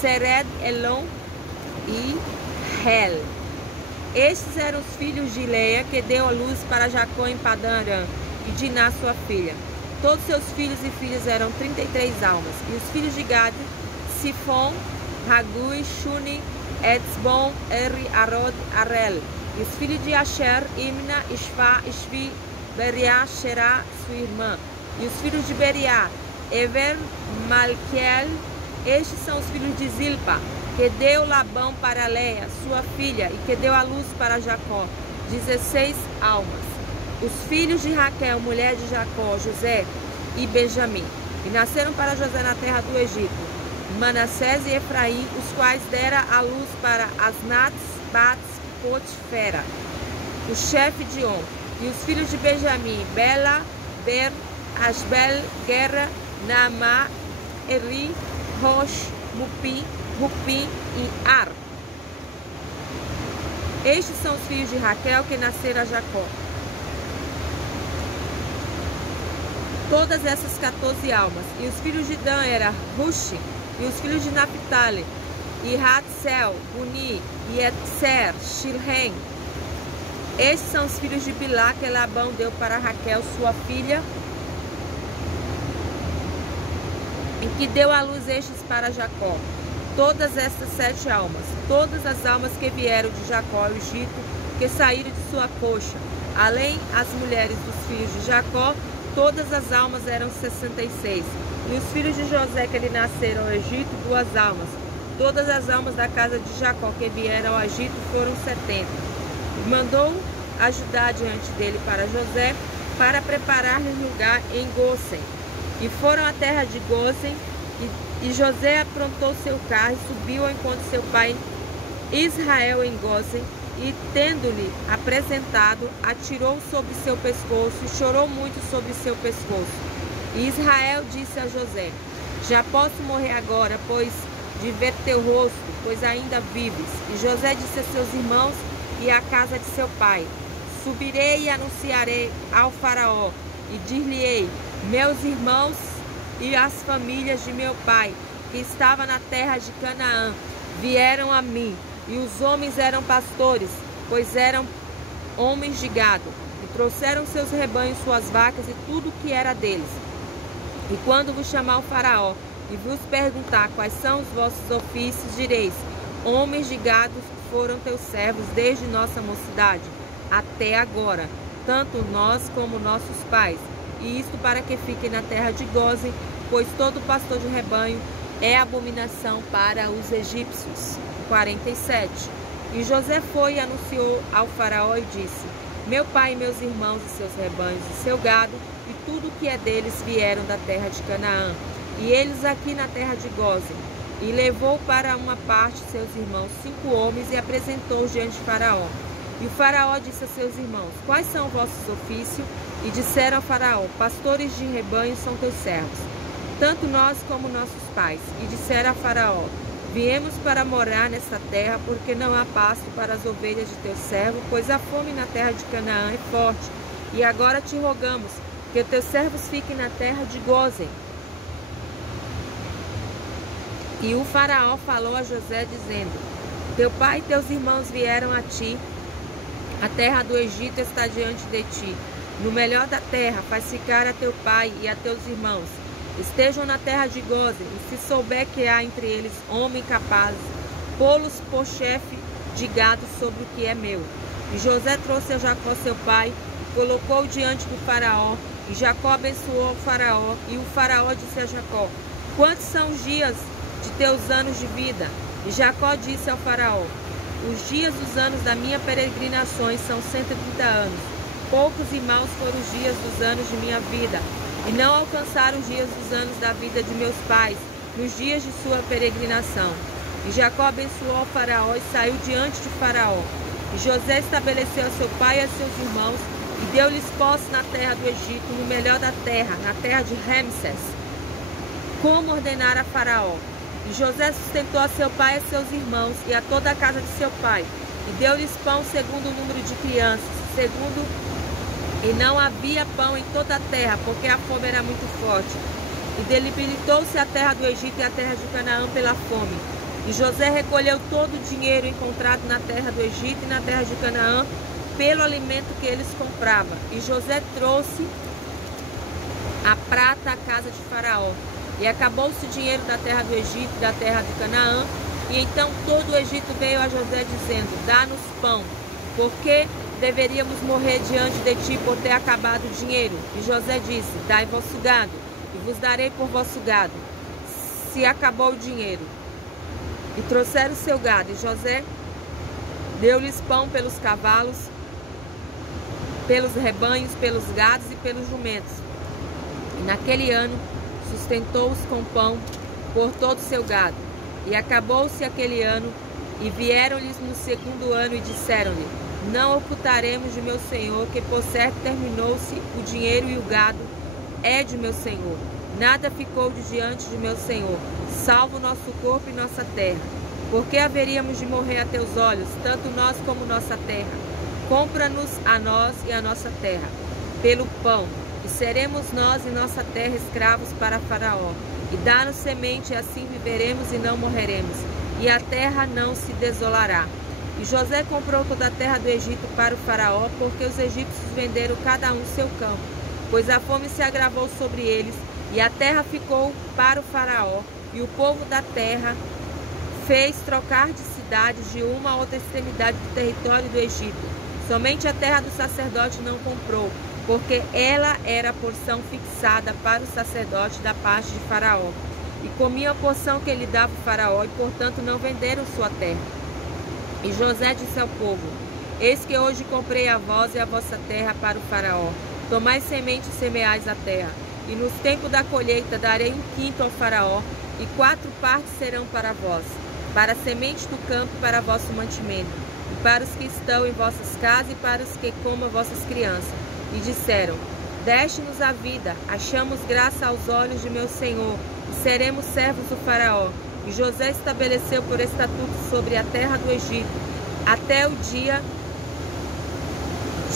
Sered, Elon e Hel. Estes eram os filhos de Leia, que deu a luz para Jacó em Padã Arã, e Diná sua filha. Todos seus filhos e filhas eram 33 almas. E os filhos de Gad: Sifon, Hagui, Shuni, Etzbon, Eri, Arod, Arel. E os filhos de Asher: Imna, Ishva, Ishvi, Beriá, Sherá, sua irmã. E os filhos de Beriá: Ever, Malquiel. Estes são os filhos de Zilpa, que deu Labão para Leia, sua filha, e que deu a luz para Jacó, 16 almas. Os filhos de Raquel, mulher de Jacó, José e Benjamim. E nasceram para José na terra do Egito Manassés e Efraim, os quais dera a luz para Asnat, Bats, Potifera, o chefe de On. E os filhos de Benjamim: Bela, Ber, Asbel, Guerra, Naamá, Eri, Rosh, Mupim, Rupim e Ar. Estes são os filhos de Raquel que nasceram a Jacó. Todas essas 14 almas. E os filhos de Dan eram Rushi. E os filhos de Naphtali: e Ratsel, Buni, e Etzer, Shilhem. Estes são os filhos de Bilá que Labão deu para Raquel, sua filha, em que deu à luz estes para Jacó. Todas estas 7 almas, todas as almas que vieram de Jacó ao Egito, que saíram de sua coxa, além as mulheres dos filhos de Jacó, todas as almas eram 66. E os filhos de José que lhe nasceram ao Egito, 2 almas. Todas as almas da casa de Jacó que vieram ao Egito foram 70. E mandou ajudar diante dele para José, para preparar-lhe lugar em Gósen. E foram à terra de Gósen, e José aprontou seu carro e subiu ao encontro de seu pai Israel em Gósen, e tendo-lhe apresentado, atirou sobre seu pescoço e chorou muito sobre seu pescoço. E Israel disse a José: Já posso morrer agora, pois de ver teu rosto, pois ainda vives. E José disse a seus irmãos e à casa de seu pai: Subirei e anunciarei ao faraó, e dir-lhe-ei: Meus irmãos e as famílias de meu pai, que estava na terra de Canaã, vieram a mim, e os homens eram pastores, pois eram homens de gado, e trouxeram seus rebanhos, suas vacas e tudo o que era deles. E quando vos chamar o faraó e vos perguntar quais são os vossos ofícios, direis: Homens de gado foram teus servos desde nossa mocidade até agora, tanto nós como nossos pais. E isto para que fiquem na terra de Gósen, pois todo pastor de rebanho é abominação para os egípcios. 47. E José foi e anunciou ao faraó e disse: Meu pai e meus irmãos e seus rebanhos e seu gado e tudo o que é deles vieram da terra de Canaã, e eles aqui na terra de Gósen. E levou para uma parte seus irmãos 5 homens e apresentou-os diante de Faraó. E o Faraó disse a seus irmãos: Quais são vossos ofícios? E disseram ao Faraó: Pastores de rebanho são teus servos, tanto nós como nossos pais. E disseram a Faraó: Viemos para morar nessa terra, porque não há pasto para as ovelhas de teu servo, pois a fome na terra de Canaã é forte. E agora te rogamos que teus servos fiquem na terra de Gósen. E o faraó falou a José, dizendo: teu pai e teus irmãos vieram a ti, a terra do Egito está diante de ti. No melhor da terra faz ficar a teu pai e a teus irmãos. Estejam na terra de Gósen, e se souber que há entre eles homem capaz, pô-los por chefe de gado sobre o que é meu. E José trouxe a Jacó seu pai, e colocou diante do faraó, e Jacó abençoou o faraó, e o faraó disse a Jacó: quantos são os dias de teus anos de vida? E Jacó disse ao faraó: os dias dos anos da minha peregrinações são 130 anos. Poucos e maus foram os dias dos anos de minha vida, e não alcançaram os dias dos anos da vida de meus pais, nos dias de sua peregrinação. E Jacó abençoou o faraó e saiu diante de faraó. E José estabeleceu a seu pai e a seus irmãos, e deu-lhes posse na terra do Egito, no melhor da terra, na terra de Ramsés, como ordenara a faraó. E José sustentou a seu pai e a seus irmãos, e a toda a casa de seu pai, e deu-lhes pão segundo o número de crianças, e não havia pão em toda a terra, porque a fome era muito forte. E debilitou-se a terra do Egito e a terra de Canaã pela fome. E José recolheu todo o dinheiro encontrado na terra do Egito e na terra de Canaã, pelo alimento que eles compravam. E José trouxe a prata à casa de Faraó. E acabou-se o dinheiro da terra do Egito e da terra de Canaã. E então todo o Egito veio a José dizendo: dá-nos pão, porque deveríamos morrer diante de ti por ter acabado o dinheiro. E José disse: dai vosso gado, e vos darei por vosso gado, se acabou o dinheiro. E trouxeram o seu gado, e José deu-lhes pão pelos cavalos, pelos rebanhos, pelos gados e pelos jumentos. E naquele ano sustentou-os com pão por todo o seu gado. E acabou-se aquele ano, e vieram-lhes no segundo ano e disseram-lhe: não ocultaremos de meu senhor, que por certo terminou-se o dinheiro e o gado é de meu senhor. Nada ficou de diante de meu senhor, salvo nosso corpo e nossa terra. Porque haveríamos de morrer a teus olhos, tanto nós como nossa terra? Compra-nos a nós e a nossa terra, pelo pão, e seremos nós e nossa terra escravos para Faraó. E dá-nos semente, e assim viveremos e não morreremos, e a terra não se desolará. E José comprou toda a terra do Egito para o faraó, porque os egípcios venderam cada um seu campo, pois a fome se agravou sobre eles, e a terra ficou para o faraó, e o povo da terra fez trocar de cidades de uma a outra extremidade do território do Egito. Somente a terra do sacerdote não comprou, porque ela era a porção fixada para o sacerdote da parte de Faraó. E comiam a porção que lhe dava o faraó, e portanto não venderam sua terra. E José disse ao povo: eis que hoje comprei a vós e a vossa terra para o faraó. Tomai semente e semeais a terra. E nos tempos da colheita darei 1/5 ao faraó, e 4 partes serão para vós, para a semente do campo e para vosso mantimento, e para os que estão em vossas casas e para os que comam vossas crianças. E disseram: deste-nos a vida, achamos graça aos olhos de meu senhor, e seremos servos do faraó. E José estabeleceu por estatuto sobre a terra do Egito, até o dia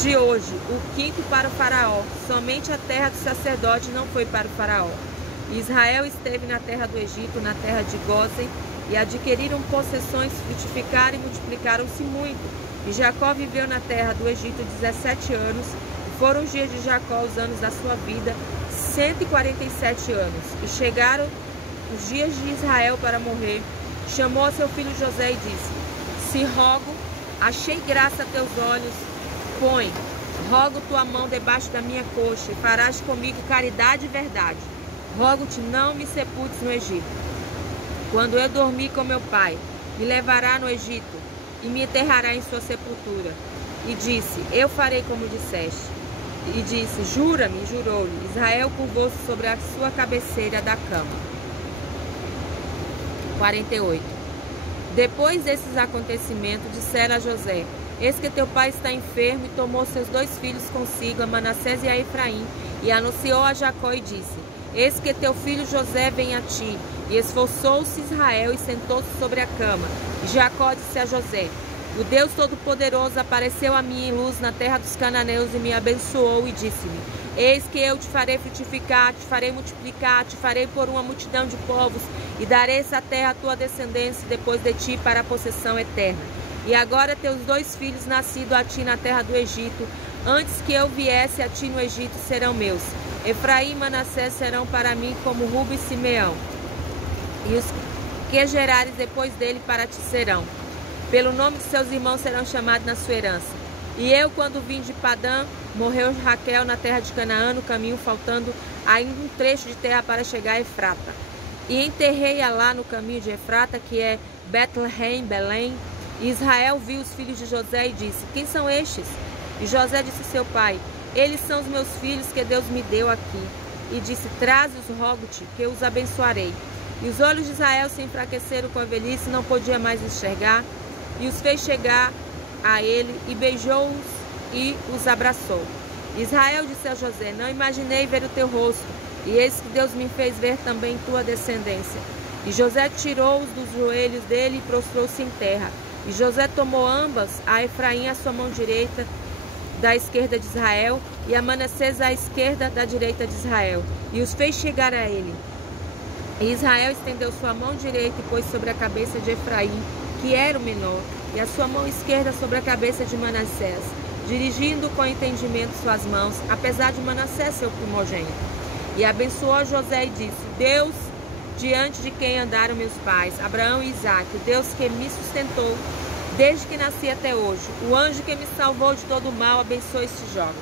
de hoje, 1/5 para o faraó. Somente a terra do sacerdote não foi para o faraó. E Israel esteve na terra do Egito, na terra de Gósen, e adquiriram possessões, frutificaram e multiplicaram-se muito. E Jacó viveu na terra do Egito 17 anos, e foram os dias de Jacó, os anos da sua vida, 147 anos. E chegaram os dias de Israel para morrer. Chamou a seu filho José e disse: se rogo, achei graça a teus olhos, põe, rogo tua mão debaixo da minha coxa, e farás comigo caridade e verdade. Rogo-te, não me sepultes no Egito. Quando eu dormir com meu pai, me levará no Egito, e me enterrará em sua sepultura. E disse: eu farei como disseste. E disse: jura-me, jurou-lhe. Israel curvou-se sobre a sua cabeceira da cama. 48. Depois desses acontecimentos, disseram a José: eis que teu pai está enfermo, e tomou seus 2 filhos consigo, a Manassés e a Efraim, e anunciou a Jacó e disse: eis que teu filho José vem a ti, E esforçou-se Israel e sentou-se sobre a cama. E Jacó disse a José: o Deus Todo-Poderoso apareceu a mim em luz na terra dos cananeus e me abençoou e disse-me: eis que eu te farei frutificar, te farei multiplicar, te farei por uma multidão de povos e darei essa terra à tua descendência depois de ti para a possessão eterna. E agora teus 2 filhos nascidos a ti na terra do Egito, antes que eu viesse a ti no Egito, serão meus. Efraim e Manassés serão para mim como Ruben e Simeão. E os que gerares depois dele para ti serão. Pelo nome de seus irmãos serão chamados na sua herança. E eu, quando vim de Padã, morreu Raquel na terra de Canaã, no caminho, faltando ainda um trecho de terra para chegar a Efrata. E enterrei-a lá no caminho de Efrata, que é Betlehem, Belém. E Israel viu os filhos de José e disse: quem são estes? E José disse a seu pai: eles são os meus filhos que Deus me deu aqui. E disse: traze-os, rogo-te, que eu os abençoarei. E os olhos de Israel se enfraqueceram com a velhice, não podia mais enxergar. E os fez chegar a ele, e beijou-os e os abraçou. Israel disse a José: não imaginei ver o teu rosto, e eis que Deus me fez ver também tua descendência. E José tirou-os dos joelhos dele e prostrou-se em terra. E José tomou ambas, a Efraim a sua mão direita da esquerda de Israel, e a Manassés à esquerda da direita de Israel, e os fez chegar a ele. E Israel estendeu sua mão direita e pôs sobre a cabeça de Efraim, que era o menor, e a sua mão esquerda sobre a cabeça de Manassés, dirigindo com entendimento suas mãos, apesar de Manassés ser o primogênito. E abençoou a José e disse: Deus, diante de quem andaram meus pais, Abraão e Isaque, o Deus que me sustentou desde que nasci até hoje, o anjo que me salvou de todo o mal, abençoe estes jovens.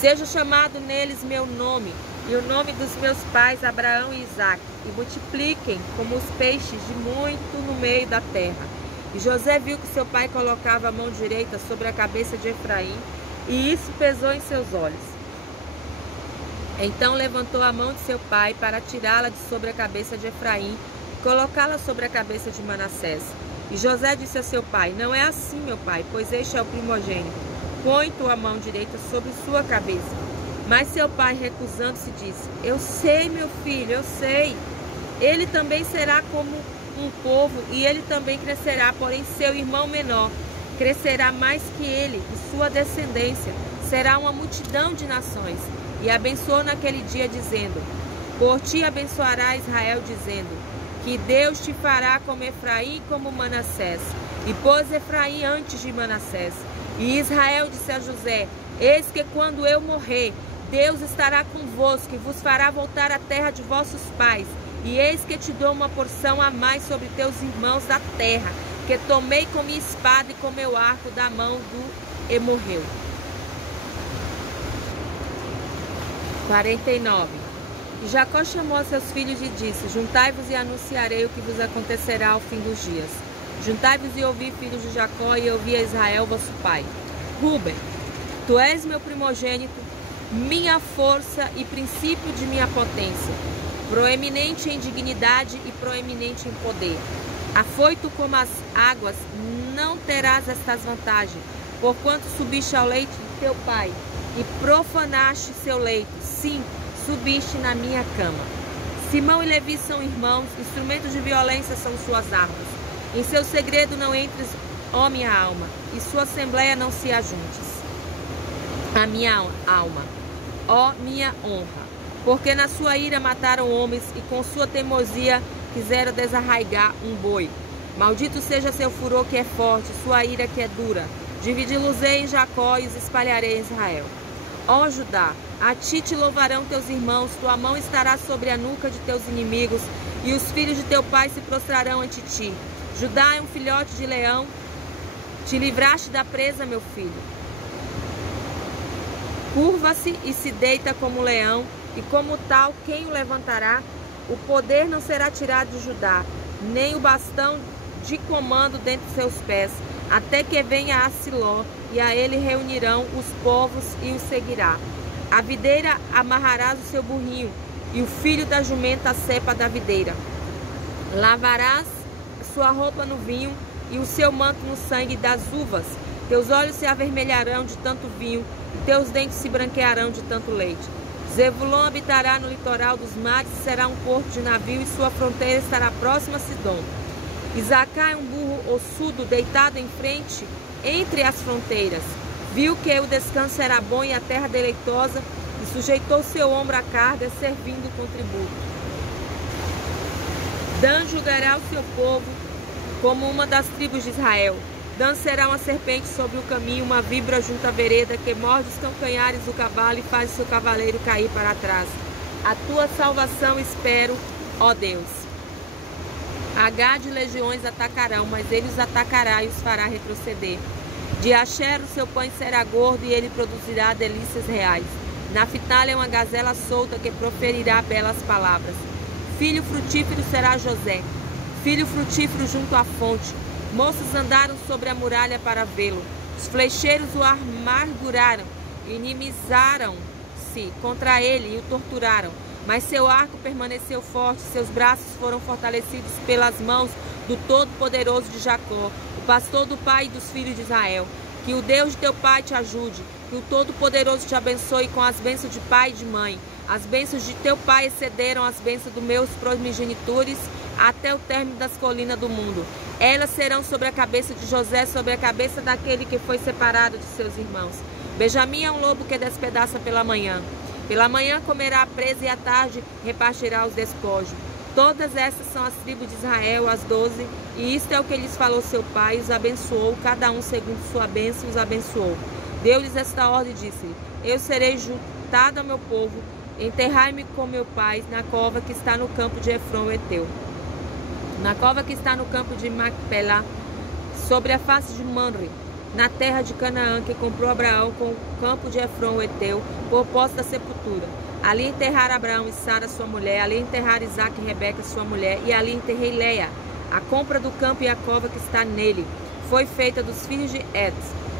Seja chamado neles meu nome e o nome dos meus pais, Abraão e Isaque, e multipliquem como os peixes de muito no meio da terra. E José viu que seu pai colocava a mão direita sobre a cabeça de Efraim, e isso pesou em seus olhos. Então levantou a mão de seu pai para tirá-la de sobre a cabeça de Efraim e colocá-la sobre a cabeça de Manassés. E José disse a seu pai: não é assim, meu pai, pois este é o primogênito. Põe tua mão direita sobre sua cabeça. Mas seu pai, recusando-se, disse: eu sei, meu filho, eu sei. Ele também será como um povo, e ele também crescerá, porém seu irmão menor crescerá mais que ele, e sua descendência será uma multidão de nações. E abençoou naquele dia, dizendo: por ti abençoará Israel, dizendo: que Deus te fará como Efraim e como Manassés. E pôs Efraim antes de Manassés. E Israel disse a José: eis que quando eu morrer, Deus estará convosco e vos fará voltar à terra de vossos pais. E eis que te dou uma porção a mais sobre teus irmãos da terra, que tomei com minha espada e com meu arco da mão do Emorreu. 49. E Jacó chamou a seus filhos e disse: juntai-vos e anunciarei o que vos acontecerá ao fim dos dias. Juntai-vos e ouvi, filhos de Jacó, e ouvi a Israel, vosso pai. Ruben, tu és meu primogênito, minha força e princípio de minha potência, proeminente em dignidade e proeminente em poder. Afoito como as águas, não terás estas vantagens, porquanto subiste ao leito de teu pai, e profanaste seu leito, sim, subiste na minha cama. Simão e Levi são irmãos, instrumentos de violência são suas armas. Em seu segredo não entres, ó minha alma, e sua assembleia não se ajuntes. A minha alma, ó minha honra, porque na sua ira mataram homens, e com sua teimosia quiseram desarraigar um boi. Maldito seja seu furor que é forte, sua ira que é dura. Dividi-los-ei em Jacó e os espalharei em Israel. Ó Judá, a ti te louvarão teus irmãos, tua mão estará sobre a nuca de teus inimigos, e os filhos de teu pai se prostrarão ante ti. Judá é um filhote de leão, te livraste da presa, meu filho. Curva-se e se deita como leão, e como tal, quem o levantará? O poder não será tirado de Judá, nem o bastão de comando dentre seus pés, até que venha a Siló, e a ele reunirão os povos e o seguirá. A videira amarrarás o seu burrinho, e o filho da jumenta a cepa da videira. Lavarás sua roupa no vinho, e o seu manto no sangue das uvas. Teus olhos se avermelharão de tanto vinho, e teus dentes se branquearão de tanto leite. Zebulon habitará no litoral dos mares e será um porto de navio, e sua fronteira estará próxima a Sidom. Isacar é um burro ossudo deitado em frente entre as fronteiras. Viu que o descanso era bom e a terra deleitosa, e sujeitou seu ombro à carga, servindo com tributo. Dan julgará o seu povo como uma das tribos de Israel. Dan será uma serpente sobre o caminho, uma víbora junto à vereda, que morde os calcanhares do cavalo e faz o seu cavaleiro cair para trás. A tua salvação espero, ó Deus. Gade e legiões atacarão, mas ele os atacará e os fará retroceder. De Asher o seu pães será gordo, e ele produzirá delícias reais. Naphtali é uma gazela solta que proferirá belas palavras. Filho frutífero será José, filho frutífero junto à fonte. Moços andaram sobre a muralha para vê-lo. Os flecheiros o amarguraram, inimizaram-se contra ele e o torturaram. Mas seu arco permaneceu forte, seus braços foram fortalecidos pelas mãos do Todo-Poderoso de Jacó, o pastor do pai e dos filhos de Israel. Que o Deus de teu pai te ajude, que o Todo-Poderoso te abençoe com as bênçãos de pai e de mãe. As bênçãos de teu pai excederam as bênçãos dos meus progenitores até o término das colinas do mundo. Elas serão sobre a cabeça de José, sobre a cabeça daquele que foi separado de seus irmãos. Benjamim é um lobo que despedaça pela manhã. Pela manhã comerá a presa e à tarde repartirá os despojos. Todas essas são as tribos de Israel, as 12, e isto é o que lhes falou seu pai, os abençoou, cada um segundo sua bênção os abençoou. Deu-lhes esta ordem e disse-lhe: eu serei juntado ao meu povo, enterrai-me com meu pai na cova que está no campo de Efron Eteu. Na cova que está no campo de Macpelá, sobre a face de Manre, na terra de Canaã, que comprou Abraão com o campo de Efron Eteu, por posse da sepultura. Ali enterrar Abraão e Sara sua mulher, ali enterrar Isaque e Rebeca sua mulher, e ali enterrei Leia. A compra do campo e a cova que está nele foi feita dos filhos de Et.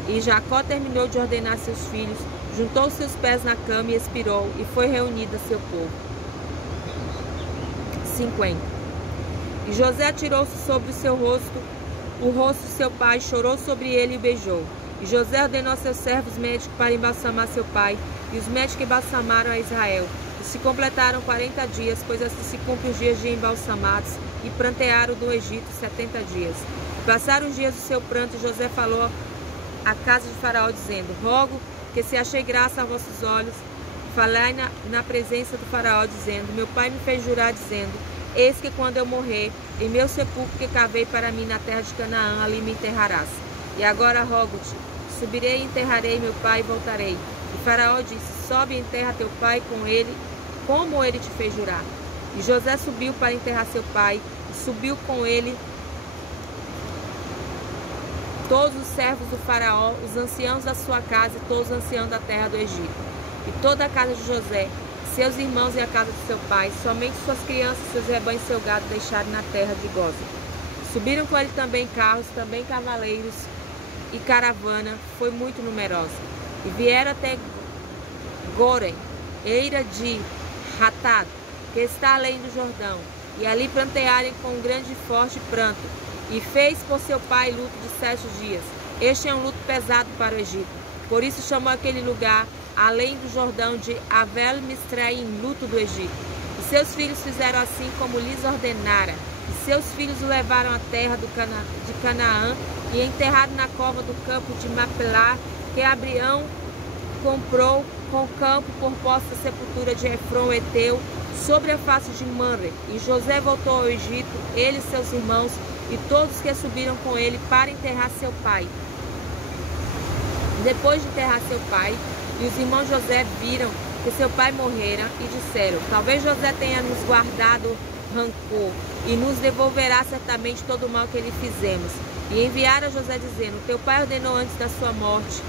E Jacó terminou de ordenar seus filhos, juntou seus pés na cama e expirou, e foi reunido a seu povo. 50. E José atirou-se sobre o seu rosto, o rosto de seu pai, chorou sobre ele e beijou. E José ordenou a seus servos médicos para embalsamar seu pai, e os médicos embalsamaram a Israel. E se completaram 40 dias, pois assim se cumprem os dias de embalsamados, e prantearam do Egito 70 dias. E passaram os dias do seu pranto, e José falou à casa de Faraó, dizendo: rogo que se achei graça aos vossos olhos. Falai na presença do Faraó, dizendo: meu pai me fez jurar, dizendo: eis que quando eu morrer, em meu sepulcro que cavei para mim na terra de Canaã, ali me enterrarás. E agora rogo-te, subirei e enterrarei meu pai e voltarei. E Faraó disse: sobe e enterra teu pai com ele, como ele te fez jurar. E José subiu para enterrar seu pai, e subiu com ele todos os servos do Faraó, os anciãos da sua casa e todos os anciãos da terra do Egito. E toda a casa de José, seus irmãos e a casa de seu pai, somente suas crianças, seus rebanhos e seu gado deixaram na terra de Gósen. Subiram com ele também carros, também cavaleiros e caravana, foi muito numerosa. E vieram até Gorem, eira de Ratad, que está além do Jordão, e ali plantearem com um grande e forte pranto. E fez por seu pai luto de 7 dias. Este é um luto pesado para o Egito. Por isso chamou aquele lugar, além do Jordão, de Avel Mistraim, luto do Egito. E seus filhos fizeram assim como lhes ordenara. E seus filhos o levaram à terra de Canaã e enterraram na cova do campo de Macpelá, que Abraão comprou com o campo por posse da sepultura de Efron Eteu, sobre a face de Manre. E José voltou ao Egito, ele e seus irmãos, e todos que subiram com ele para enterrar seu pai. Depois de enterrar seu pai, e os irmãos de José viram que seu pai morrera, e disseram: talvez José tenha nos guardado rancor, e nos devolverá certamente todo o mal que lhe fizemos. E enviaram a José, dizendo: teu pai ordenou antes da sua morte.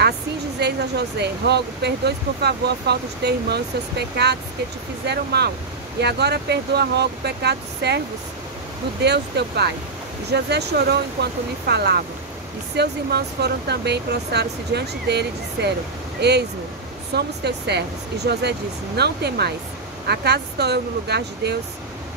Assim dizeis a José: rogo, perdoe por favor a falta de teu irmão e seus pecados que te fizeram mal. E agora perdoa, rogo, o pecado dos servos do Deus de teu pai. E José chorou enquanto lhe falava. E seus irmãos foram também, prostraram-se diante dele e disseram: eis-mo, somos teus servos. E José disse: não temais, acaso estou eu no lugar de Deus?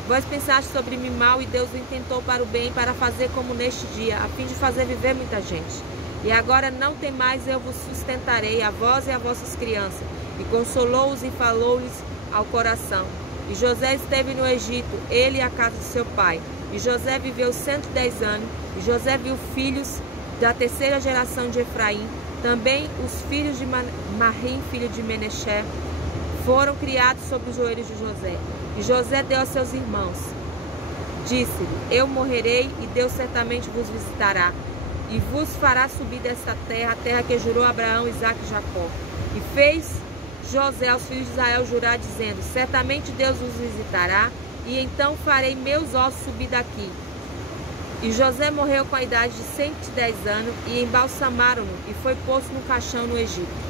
Vós pensaste sobre mim mal, e Deus o intentou para o bem, para fazer como neste dia, a fim de fazer viver muita gente. E agora não temais, eu vos sustentarei, a vós e a vossas crianças. e consolou-os e falou-lhes ao coração. E José esteve no Egito, ele e a casa de seu pai. E José viveu 110 anos, e José viu filhos da terceira geração de Efraim. Também os filhos de Mahrim, filho de Menexé, foram criados sobre os joelhos de José. E José deu a seus irmãos. Disse-lhe: eu morrerei, e Deus certamente vos visitará, e vos fará subir desta terra, a terra que jurou Abraão, Isaque e Jacó. E fez José aos filhos de Israel jurar, dizendo: certamente Deus vos visitará, e então farei meus ossos subir daqui. E José morreu com a idade de 110 anos, e embalsamaram-no, e foi posto no caixão no Egito.